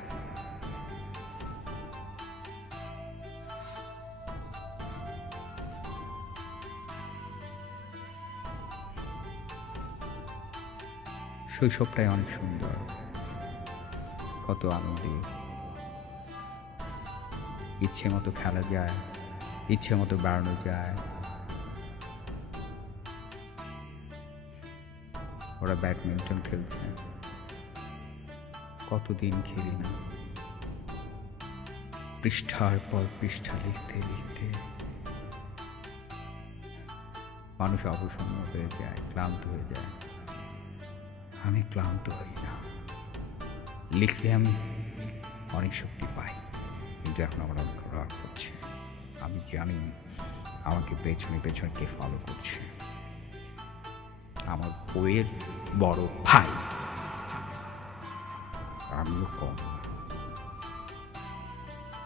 শৈশবটাই অনেক সুন্দর, কত আনন্দে, ইচ্ছে মতো খেলা যায়, ইচ্ছে মতো বেড়ানো যায়। ওরা ব্যাডমিন্টন খেলছে, কতদিন খেলি না, পৃষ্ঠার পর পৃষ্ঠা লিখতে লিখতে মানুষ অবসন্ন হয়ে যায়, ক্লান্ত হয়ে যায়। আমি ক্লান্ত হই না। লিখলে আমি অনেক শক্তি পাই, কিন্তু এখন আমার অনেক রাগ করছে। আমি জানি আমাকে পেছনে পেছনে কে ফলো করছে। আমার বইয়ের বড় ভাই। আমিও কম না।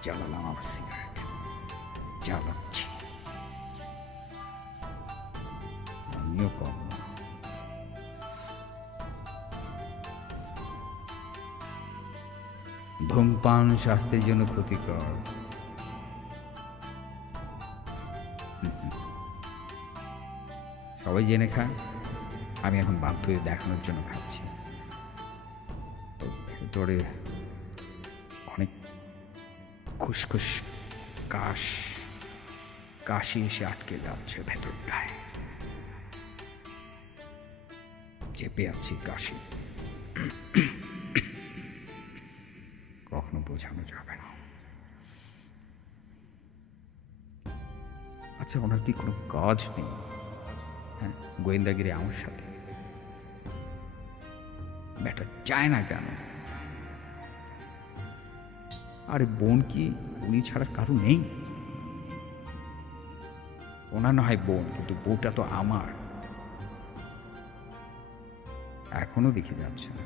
জ্বালালাম আমার সিগারেট, জ্বালাচ্ছি। আমিও কম না। ধূমপান স্বাস্থ্যের জন্য ক্ষতিকর। সবাই জেনে খান, আমি এখন বাধ্য হয়ে দেখানোর জন্য খাচ্ছি। তো ভেতরে অনেক খুসখুস কাশি এসে আটকে যাচ্ছে ভেতরটায়। চেপে আছি কাশি, কখনো বোঝানো যাবে না। আচ্ছা, ওনার কি কোনো কাজ নেই? হ্যাঁ, গোয়েন্দাগিরি আমার সাথে। ব্যাটা চায় না কেন? আরে বোন কি উনি ছাড়া কারো নেই? ওনার না হয় বোন, কিন্তু বউটা তো আমার। এখনো দেখে যাচ্ছে না।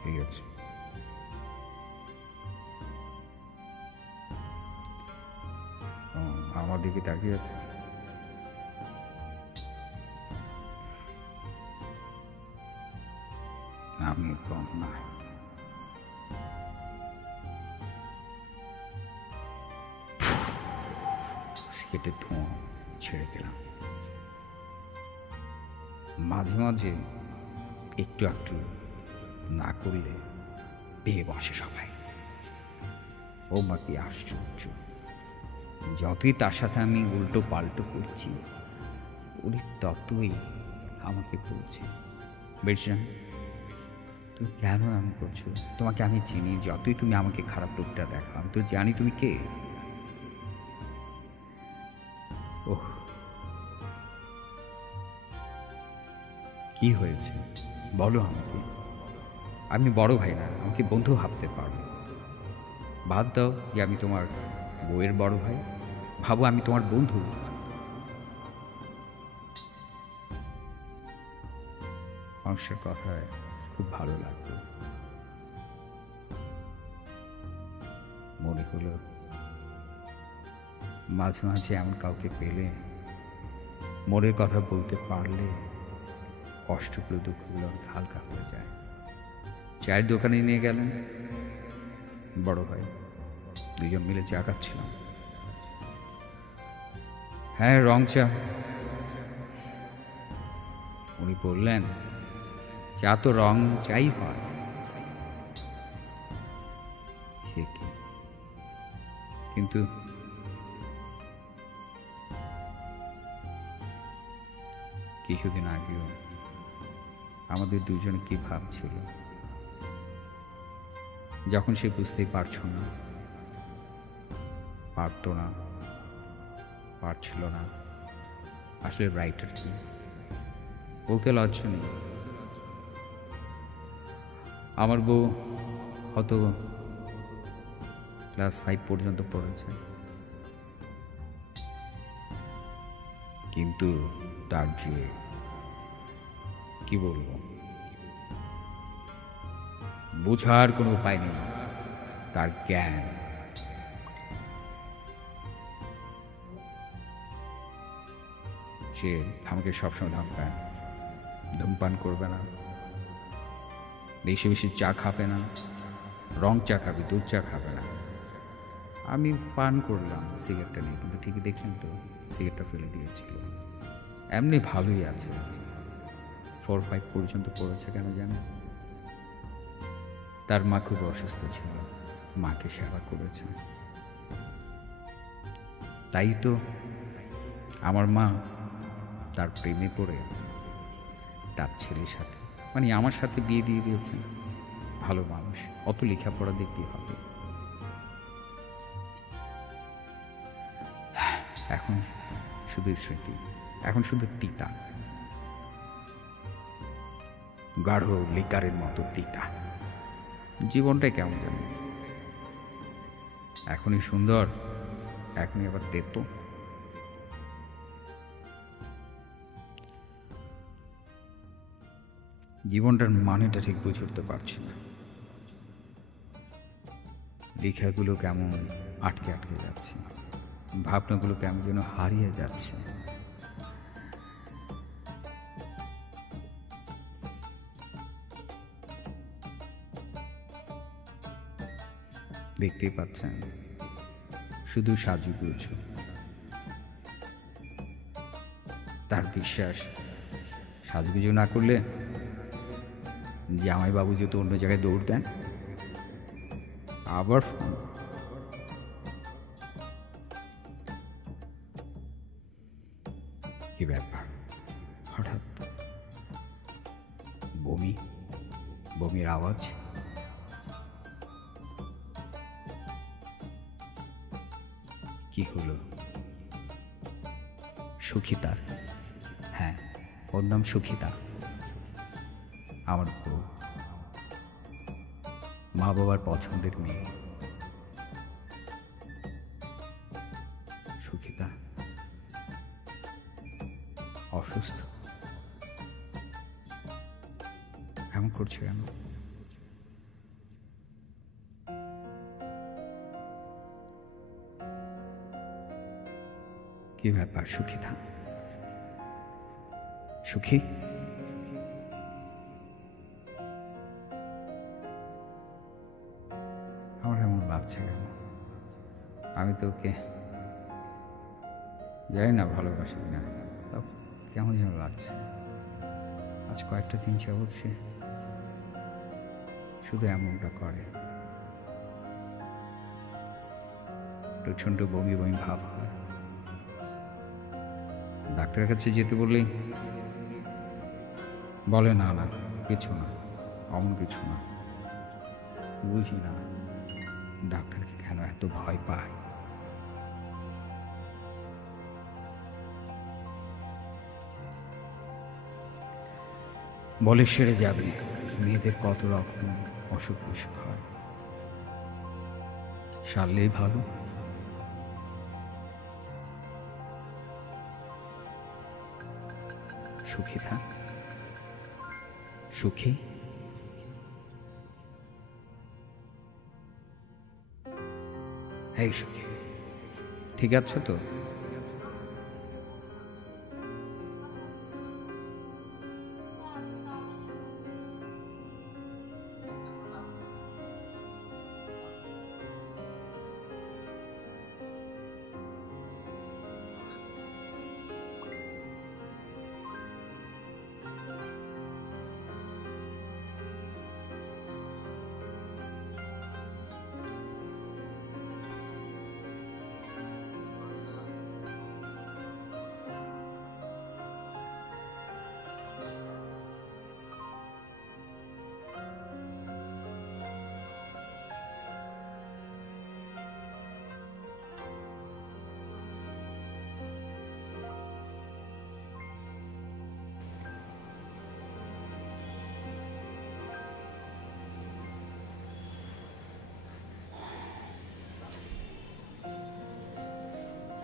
ঠিক আছে, আমার দিকে তাকিয়ে আছে। আমিও কম না। সিগারেটের ধোঁয়া ছেড়ে দিলাম। মাঝে মাঝে একটু একটু না করলে পেয়ে বসে সবাই। ও মা, কি আশ্চর্য! যতই তার সাথে আমি উল্টো পাল্টো করছি, উনি ততই আমাকে বলছে, বেশান তুমি কেন এমন করছো? তোমাকে আমি চিনি। যতই তুমি আমাকে খারাপ রূপটা দেখো, আমি তো জানি তুমি কে। ওহ, কি হয়েছে বলো আমাকে। আমি বড় ভাই না, আমাকে বন্ধু ভাবতে পারো। বাদ দাও যে আমি তোমার বউয়ের বড় ভাই, ভাবো আমি তোমার বন্ধু। মানুষের কথায় খুব ভালো লাগতো। মনে হলো মাঝে মাঝে এমন কাউকে পেলে, মনের কথা বলতে পারলে কষ্টগুলো দুঃখগুলো অনেক হালকা হয়ে যায়। চায়ের দোকানে নিয়ে গেলেন বড় ভাই, দুজন মিলে চা খাচ্ছিলাম। হ্যাঁ, রং চা। উনি বললেন, চা তো রং চাই হয়। সে কি, কিন্তু কিছুদিন আগেও আমাদের দুজন কি ভাবছিল, যখন সে বুঝতেই পারছো না, পারতো না, পারছিল না আসলে রাইটার কি বলতে লজ্জা নেই। আমার বউ হয়তো ক্লাস 5 পর্যন্ত পড়েছে, কিন্তু তার যে কি বলবো, বোঝার কোনো উপায় নেই। তার জ্ঞান, সে আমাকে সবসময় ধমকায়, ধূমপান করবে না, বেশি বেশি চা খাবে না, রং চা খাবে, দুধ চা খাবে না। আমি পান করলাম সিগারেটটা নিয়ে, কিন্তু ঠিকই দেখলেন তো সিগারেটটা ফেলে দিয়েছিল। এমনি ভালোই আছে। 4-5 পর্যন্ত পড়েছে কেন জানো? তার মা খুব অসুস্থ ছিল, মাকে সেবা করেছে। তাই তো আমার মা তার প্রেমে পড়ে তার ছেলের সাথে, মানে আমার সাথে বিয়ে দিয়ে দিয়েছে। ভালো মানুষ, অত লেখাপড়া দিয়ে কী হবে? এখন শুধু স্মৃতি, এখন শুধু তিতা, গাঢ় লিকারের মতো তিতা। জীবনটাই কেমন জানি, এখনই সুন্দর, এখনই আবার তেতো। জীবনটার মানেটা ঠিক বুঝে উঠতে পারছি না। লেখাগুলো কেমন আটকে আটকে যাচ্ছে, ভাবনাগুলো কেমন যেন হারিয়ে যাচ্ছে। দেখতেই পাচ্ছেন, শুধু সাজুগুজু। তার বিশ্বাস সাজুগুজু না করলে জামাইবাবু যেহেতু অন্য জায়গায় দৌড় দেন। আবার ফোন। কি ব্যাপার, হঠাৎ বমির আওয়াজ। কি হলো? সুখিতা, হ্যাঁ ওর নাম সুখিতা, আমার বউ, মা বাবার পছন্দের মেয়ে। সুখিতা অসুস্থ, এমন করছে কেন? কি ব্যাপার সুখিতা? সুখী? আমার এমন লাগছে কেন? আমি তো ওকে জানি না ভালোবাসি না, তাও কেমন যেন লাগছে। আজ কয়েকটা দিন যাবৎ সে শুধু এমনটা করে। প্রচণ্ড বমি বমি ভাব হয়। ডাক্তারের কাছে যেতে বললেই বলে না না কিছু না, অমন কিছু না। বুঝি না ডাক্তারকে কেন এত ভয় পায়। বলে সেরে যাবে, মেয়েদের কত রকম অসুখ বিসুখ হয়, সারলেই ভালো। সুখী থাক, সুখী। এই সুখী, ঠিক আছো তো?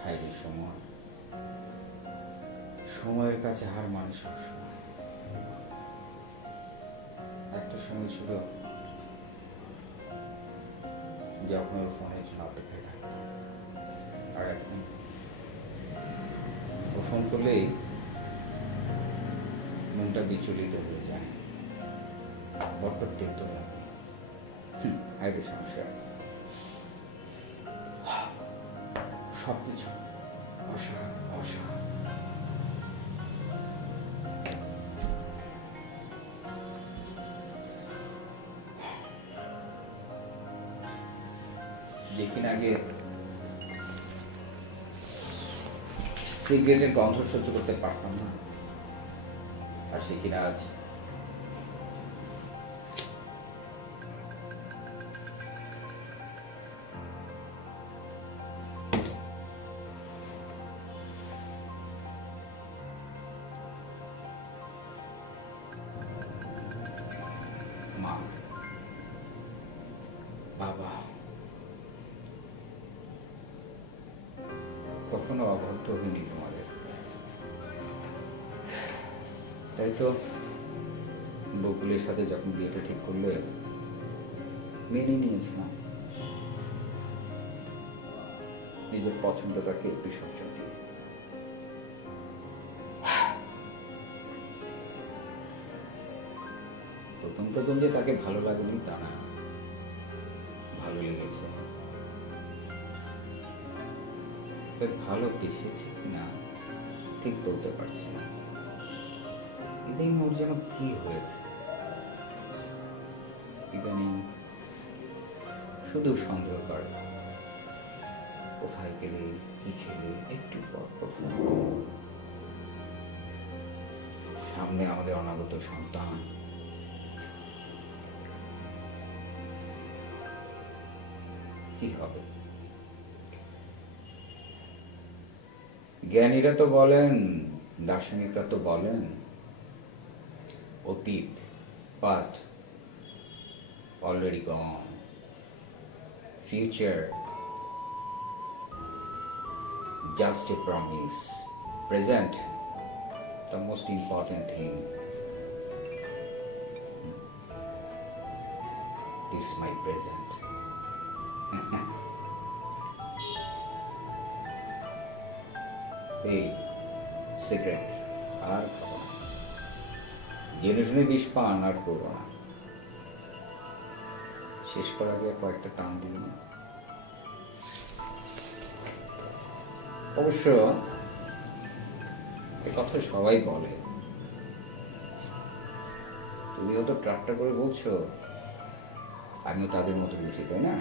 হাইরে সময়, সময়ের কাছে হার মানে সবসময়। একটা সময় ছিল যখন ওর ফোনের জন্য অপেক্ষা থাকতো, আর এখন ও ফোন করলেই মনটা বিচলিত হয়ে যায়, বড্ড তেতো লাগে। হাইরে সমস্যা, সব কিছু অসহায় অসহায়। যেদিন আগে সিগারেটের গন্ধ সহ্য করতে পারতাম না, আর সে কিনা আজ কখনো অবাধ্য হয়নি তোমাদের। তাই তো বকুলের সাথে যখন বিয়েটা ঠিক করলে মেনে নিয়েছিলাম, নিজের পছন্দটাকে বিসর্জন দিয়ে। প্রথম প্রথম যে তাকে ভালো লাগেনি তা না, ভালো লেগেছে। ভালো বেসেছি না ঠিক বলতে পারছি না। ইদানিং ওর যেন কি হয়েছে, ইদানিং শুধু সন্দেহ করে। কোথায় গেলে, কি খেলে, একটু পর পর ফোন। সামনে আমাদের অনাগত সন্তান, কি হবে? জ্ঞানীরা তো বলেন, দার্শনিকরা তো বলেন, অতীত, past already gone, future just a promise, present the most important thing. This is my present. এই সিগারেট আর খাবো না, জেনে শুনে বিষ পান আর করবো না। শেষ করার আগে কয়েকটা টান দিন। অবশ্য এ কথা সবাই বলে, তুমিও তো ট্রাকটা করে বলছো, আমিও তাদের মতো বুঝি, তাই না?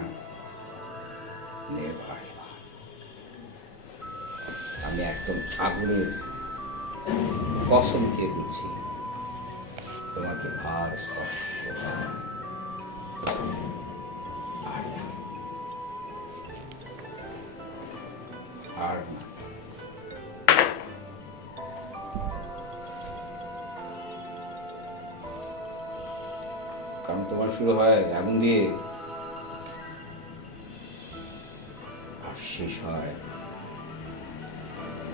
আমি একদম আগুনের কসম খেয়ে বলছি, তোমাকে ভার স্পর্শ আর না। কারণ তোমার শুরু হয় আগুন দিয়ে আর শেষ হয়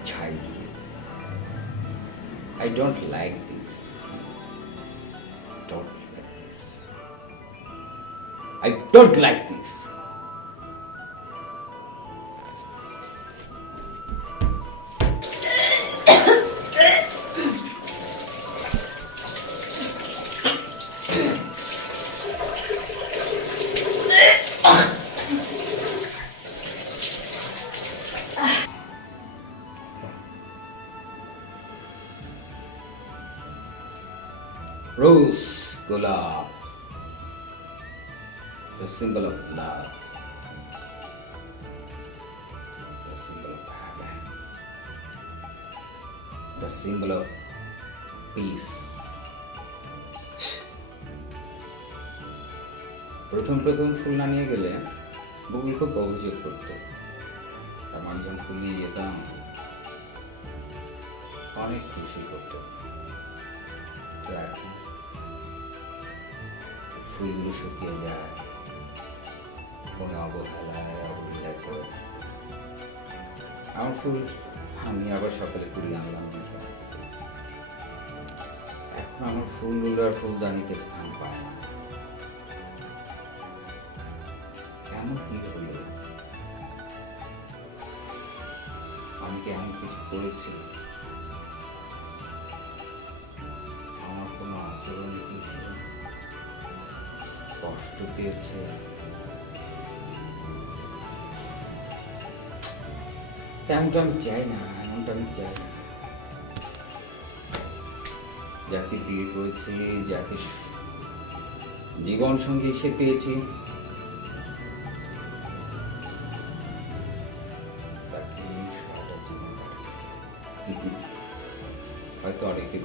ছাই দিয়ে। I don't like this. Don't like this. I don't like this. Rose gulab, the symbol of love, the symbol of heaven, the symbol of peace. প্রথম ফুল না নিয়ে গেলে বকুল খুব অভিযোগ করতো, তার আমি যখন ফুল নিয়ে যেতাম অনেক খুশি করতো। ফুলগুলো শুকিয়ে যায়, ফোনে অবহেলায় করে। আমার ফুল আমি আবার সকালে কুড়িয়ে আনলাম। এখন আমার ফুলগুলো আর ফুলদানিতে স্থান পায় না। এমন কি হলো? আমি কি এমন কিছু করেছি? আমার কোনো আচরণ কি কষ্ট পেয়েছে? তেমনটা আমি চাই না, এমনটা আমি চাই না। যাকে বিয়ে করেছি, যাকে জীবন সঙ্গী এসে পেয়েছি, হয়তো অনেকে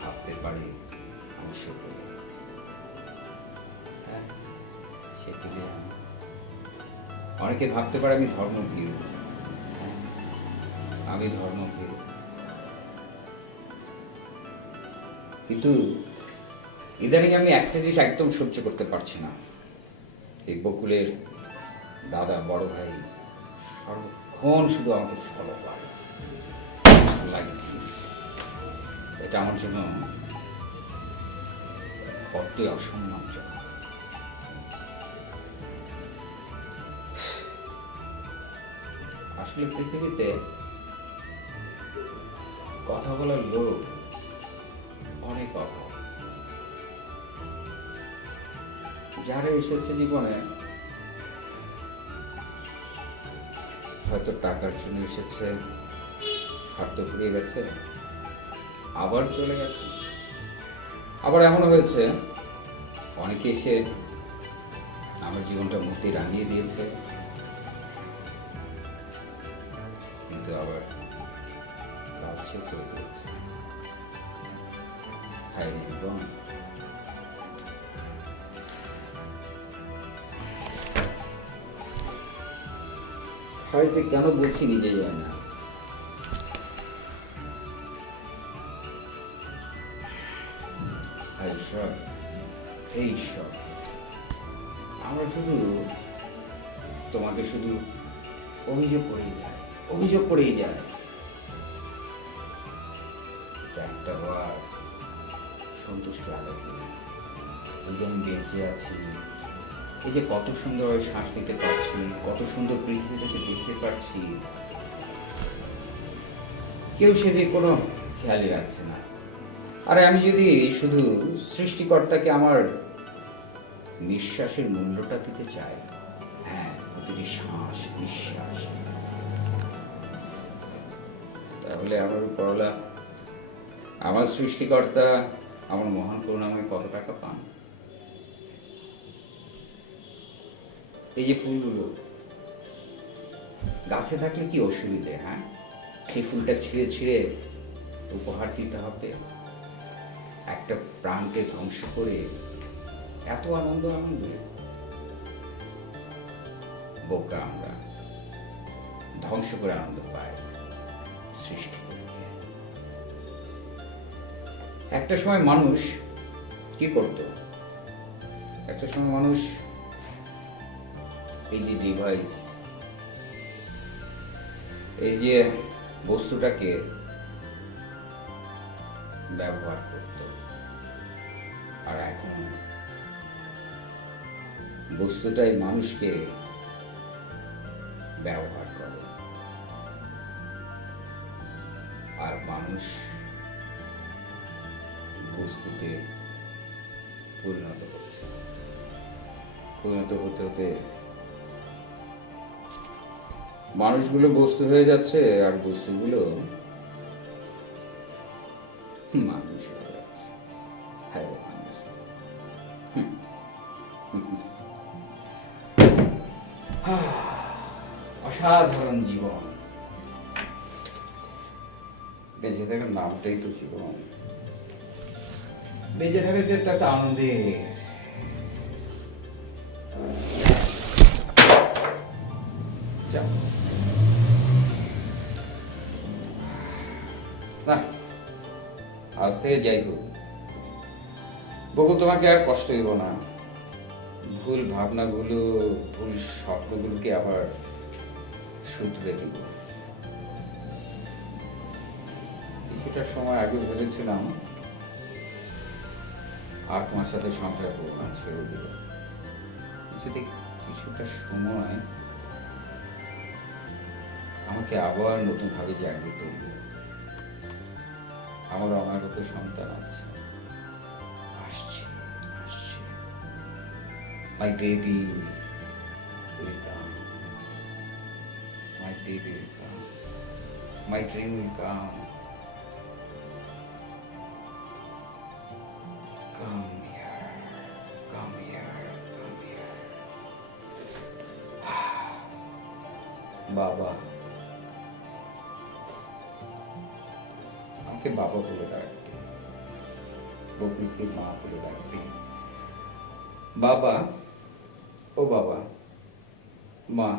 ভাবতে পারে আমি অনেকে ভাবতে পারে আমি ধর্মভীরু। আমি ধর্মভীরু, কিন্তু ইদানিং আমি একটা জিনিস একদম সহ্য করতে পারছি না। এই বকুলের দাদা, বড় ভাই সারাক্ষণ শুধু আমাকে ফলো করে, লাইক দিস। এটা আমার জন্য বড্ডই অসম্মানজনক। আসলে পৃথিবীতে কথা বলার লোক অনেক অভাব। যারা এসেছে জীবনে হয়তো টাকার জন্য এসেছে, স্বার্থ ফুরিয়ে গেছে, আবার চলে গেছে। আবার এমনও হয়েছে অনেকে এসে আমার জীবনটা মূর্তি রাঙিয়ে দিয়েছে, কিন্তু আবার কাছে চলে গেছে। হায় রে জীবন। হয় যে কেন বলছি নিজে যায় না। হায় ঈশ্বর, হে ঈশ্বর, আমরা শুধু তোমাকে শুধু অভিযোগ করেই যায়, অভিযোগ করেই যায়। একটা বার সন্তুষ্ট আলোকে এই যে আমি বেঁচে আছি, এই যে কত সুন্দর শ্বাস নিতে পারছি, কত সুন্দর পৃথিবীটাকে দেখতে পাচ্ছি, কেউ সেদিকে কোনো খেয়ালই রাখছে না। আর আমি যদি শুধু সৃষ্টিকর্তাকে আমার নিঃশ্বাসের মূল্যটা দিতে চাই, হ্যাঁ, প্রতিটি শ্বাস নিঃশ্বাস, তাহলে আমার উপরওয়ালা, আমার সৃষ্টিকর্তা, আমার মহান করুণাময় কত টাকা পান? এই যে ফুলগুলো গাছে থাকলে কি অসুবিধে, হ্যাঁ? সেই ফুলটা ছিঁড়ে ছিঁড়ে উপহার দিতে হবে, একটা প্রাণকে ধ্বংস করে এত আনন্দ আনন্দে। বোকা আমরা, ধ্বংস করে আনন্দ পাই সৃষ্টি করে। একটা সময় মানুষ কি করত? একটা সময় মানুষ এই যে ডিভাইস, এই যে বস্তুটাকে ব্যবহার করত, আর এখন বস্তুটাই মানুষকে ব্যবহার করে, আর মানুষ বস্তুতে পরিণত হচ্ছে। পরিণত হতে হতে মানুষগুলো বস্তু হয়ে যাচ্ছে, আর বস্তুগুলো মানুষ হয়ে যাচ্ছে। হ্যাঁ, মানুষ। অসাধারণ জীবন, বেঁচে থাকার নামটাই তো জীবন। বেঁচে থাকার তো একটা আনন্দের। না, আজ থেকে যাই হোক, বকুল তোমাকে আর কষ্ট দেব না। ভুল ভাবনাগুলো, ভুল স্বপ্নগুলোকে আবার শুধরে দিব। কিছুটা সময় আগে ভেবেছিলাম আর তোমার সাথে সংসার করবো না, ছেড়ে দিব। যদি কিছুটা সময় আমাকে আবার নতুনভাবে জাগিয়ে তুলব। আমার অনাগত সন্তান আছে, আসছে আসছে। My baby will come. My baby will come. My dream will come. Come here. Come here. Come here. বাবা, আমাকে বাবা বলে ডাকবে, বকুলকে মা বলে ডাকবে। বাবা, ও বাবা, মা,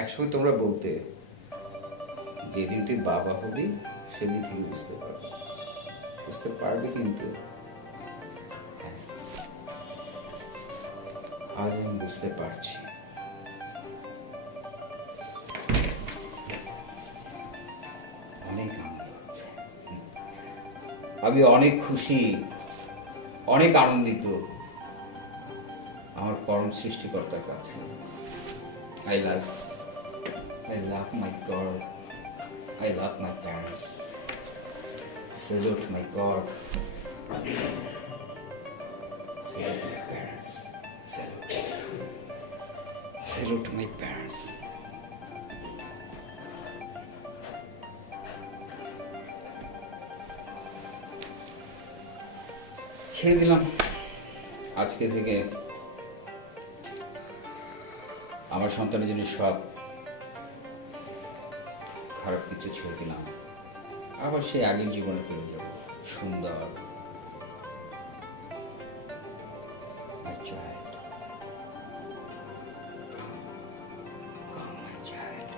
একসময় তোমরা বলতে, যেদিন তুই বাবা হবি সেদিন থেকে বুঝতে পারবে। বুঝতে পারবে কিন্তু হ্যাঁ, আজ আমি বুঝতে পারছি। আমি অনেক খুশি, অনেক আনন্দিত আমার পরম সৃষ্টিকর্তার কাছে। I love my god, I love my parents, salute my God, salute my parents, salute my parents. ছেড়ে দিলাম আজকে থেকে আমার সন্তানের জন্য সব খারাপ কিছু ছেড়ে দিলাম, আবার সেই আগের জীবনে ফিরে যাব সুন্দর। My child, come my child,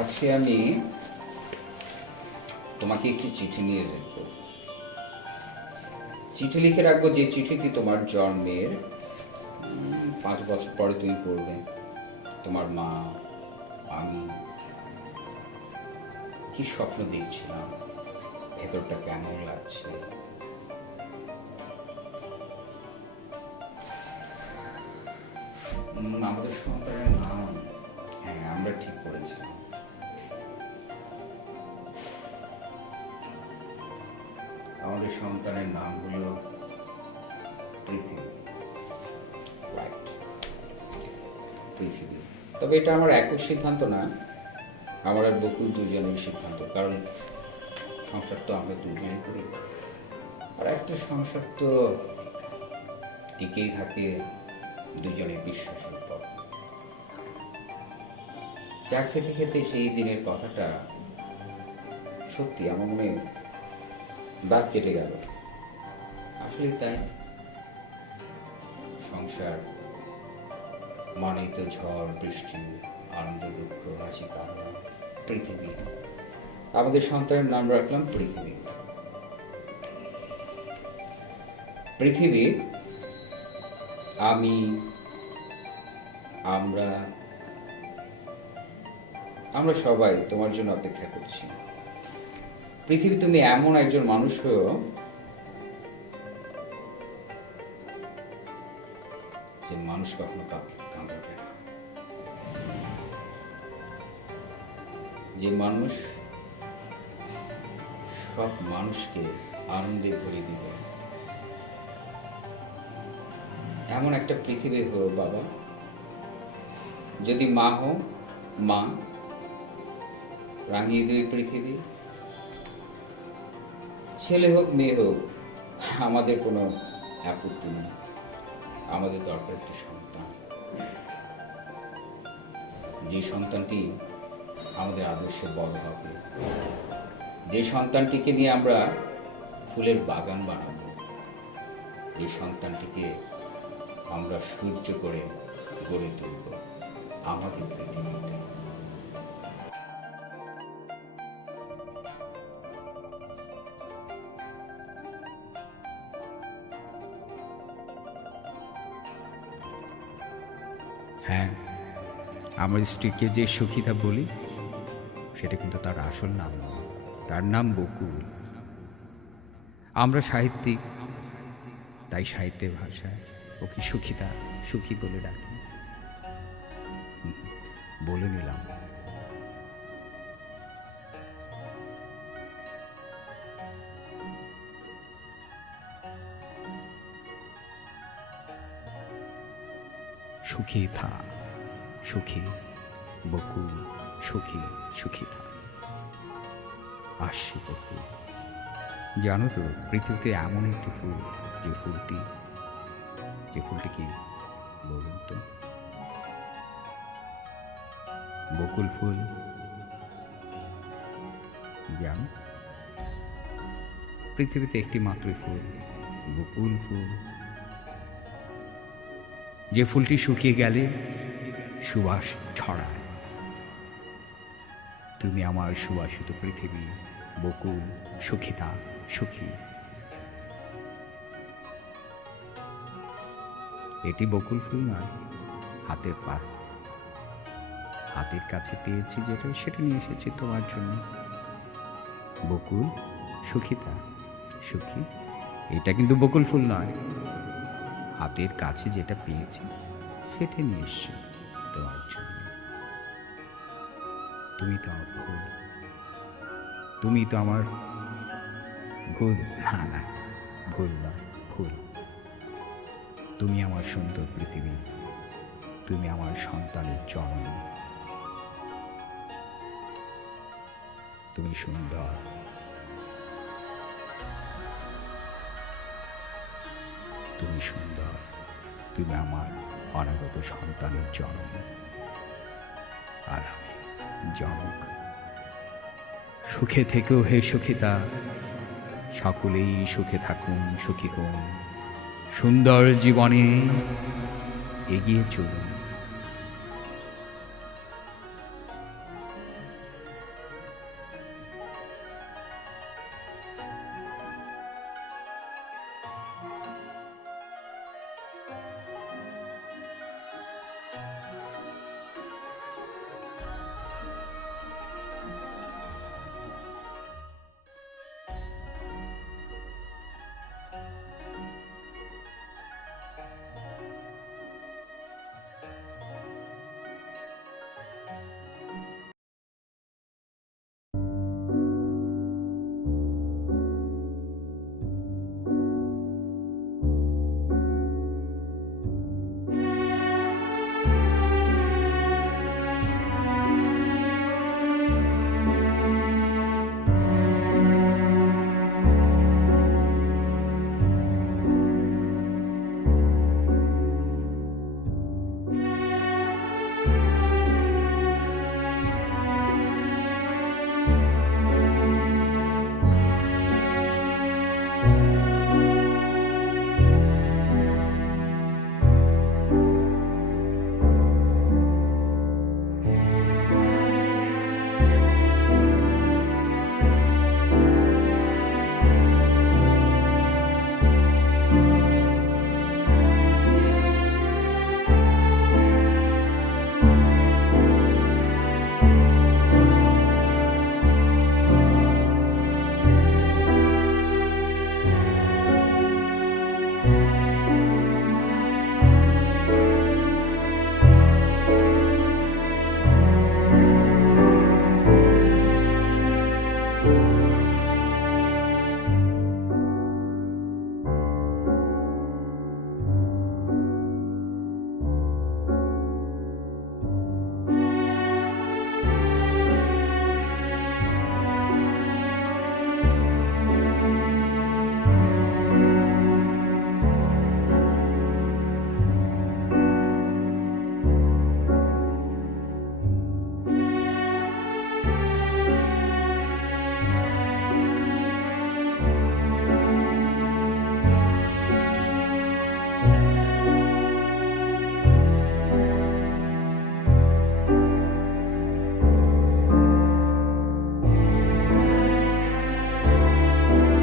আজকে আমি তোমাকে একটি চিঠি নিয়ে দেখব। চিঠি লিখে রাখবো, যে চিঠিটি তোমার জন্মের 5 বছর পরে তুমি পড়বে। তোমার মা, আমি কি স্বপ্ন দেখছিলাম, ভেতরটা কেমন লাগছে। আমাদের সন্তানের নাম, হ্যাঁ আমরা ঠিক করেছিলাম। আমাদের সন্তানের নাম হলো পৃথিবী। রাইট, পৃথিবী। তবে এটা আমার একক সিদ্ধান্ত না, আমার আর বকুল দুজনের সিদ্ধান্ত। কারণ সংসার তো আমরা দুজনেই করি, আর একটা সংসার তো টিকেই থাকে দুজনের বিশ্বাসের উপর। চা খেতে খেতে সেই দিনের কথাটা সত্যি আমার মনে দাগ কেটে গেল। আসলে তাই, সংসার মানেই তো ঝড় বৃষ্টি, আনন্দ দুঃখ, হাসি কান্না। পৃথিবী, আমাদের সন্তানের নাম রাখলাম পৃথিবী। পৃথিবী, আমি, আমরা সবাই তোমার জন্য অপেক্ষা করছি। পৃথিবী, তুমি এমন একজন মানুষ হয়েও যে মানুষ কখনো কাঁদাবে না, যে মানুষ সব মানুষকে আনন্দে ভরে দিবে। এমন একটা পৃথিবী হো বাবা। যদি মা হো, মা রাঙিয়ে দেবে পৃথিবী। ছেলে হোক মেয়ে হোক, আমাদের কোনো আপত্তি নেই। আমাদের দরকার একটি সন্তান, যে সন্তানটি আমাদের আদর্শে বড় হবে, যে সন্তানটিকে নিয়ে আমরা ফুলের বাগান বানাবো, যে সন্তানটিকে আমরা সূর্য করে গড়ে তুলব আমাদের পৃথিবীতে। হ্যাঁ, আমার স্ত্রীকে যে সখীতা বলি, সেটা কিন্তু তার আসল নাম নয়, তার নাম বকুল। আমরা সাহিত্যিক, তাই সাহিত্যের ভাষায় ওকে সখীতা, সুখী বলে ডাকি। বলে নিলাম। সুখী থা, সুখী বকুল, সুখী সুখী থা। আসছি বকুল। জানো তো, পৃথিবীতে এমন একটি ফুল, যে ফুলটি কি বলুন তো? বকুল ফুল। জানো, পৃথিবীতে একটি মাত্র ফুল, বকুল ফুল। যে ফুলটি শুকিয়ে গেলে সুবাস ছড়ায়। তুমি আমার সুবাসিত পৃথিবী, বকুল, সুখিতা, সুখী। এটি বকুল ফুল নয়, হাতের পা হাতের কাছে পেয়েছি যেটা সেটা নিয়ে এসেছি তোমার জন্য। বকুল, সুখিতা, সুখী, এটা কিন্তু বকুল ফুল নয়। হাতের কাছে যেটা পেয়েছি সেটা নিয়ে এসছি তোমার জন্য। তুমি তো আমার ফুল, তুমি তো আমার ভুল, না না ভুল নয়, ফুল। তুমি আমার সুন্দর পৃথিবী, তুমি আমার সন্তানের জন্ম। তুমি সুন্দর, তুমি সুন্দর, তুমি আমার অনাগত সন্তানের জন্ম, আর আমি জনক। সুখে থেকেও হে সুখিতা, সকলেই সুখে থাকুন, সুখী হোন, সুন্দর জীবনে এগিয়ে চলুন।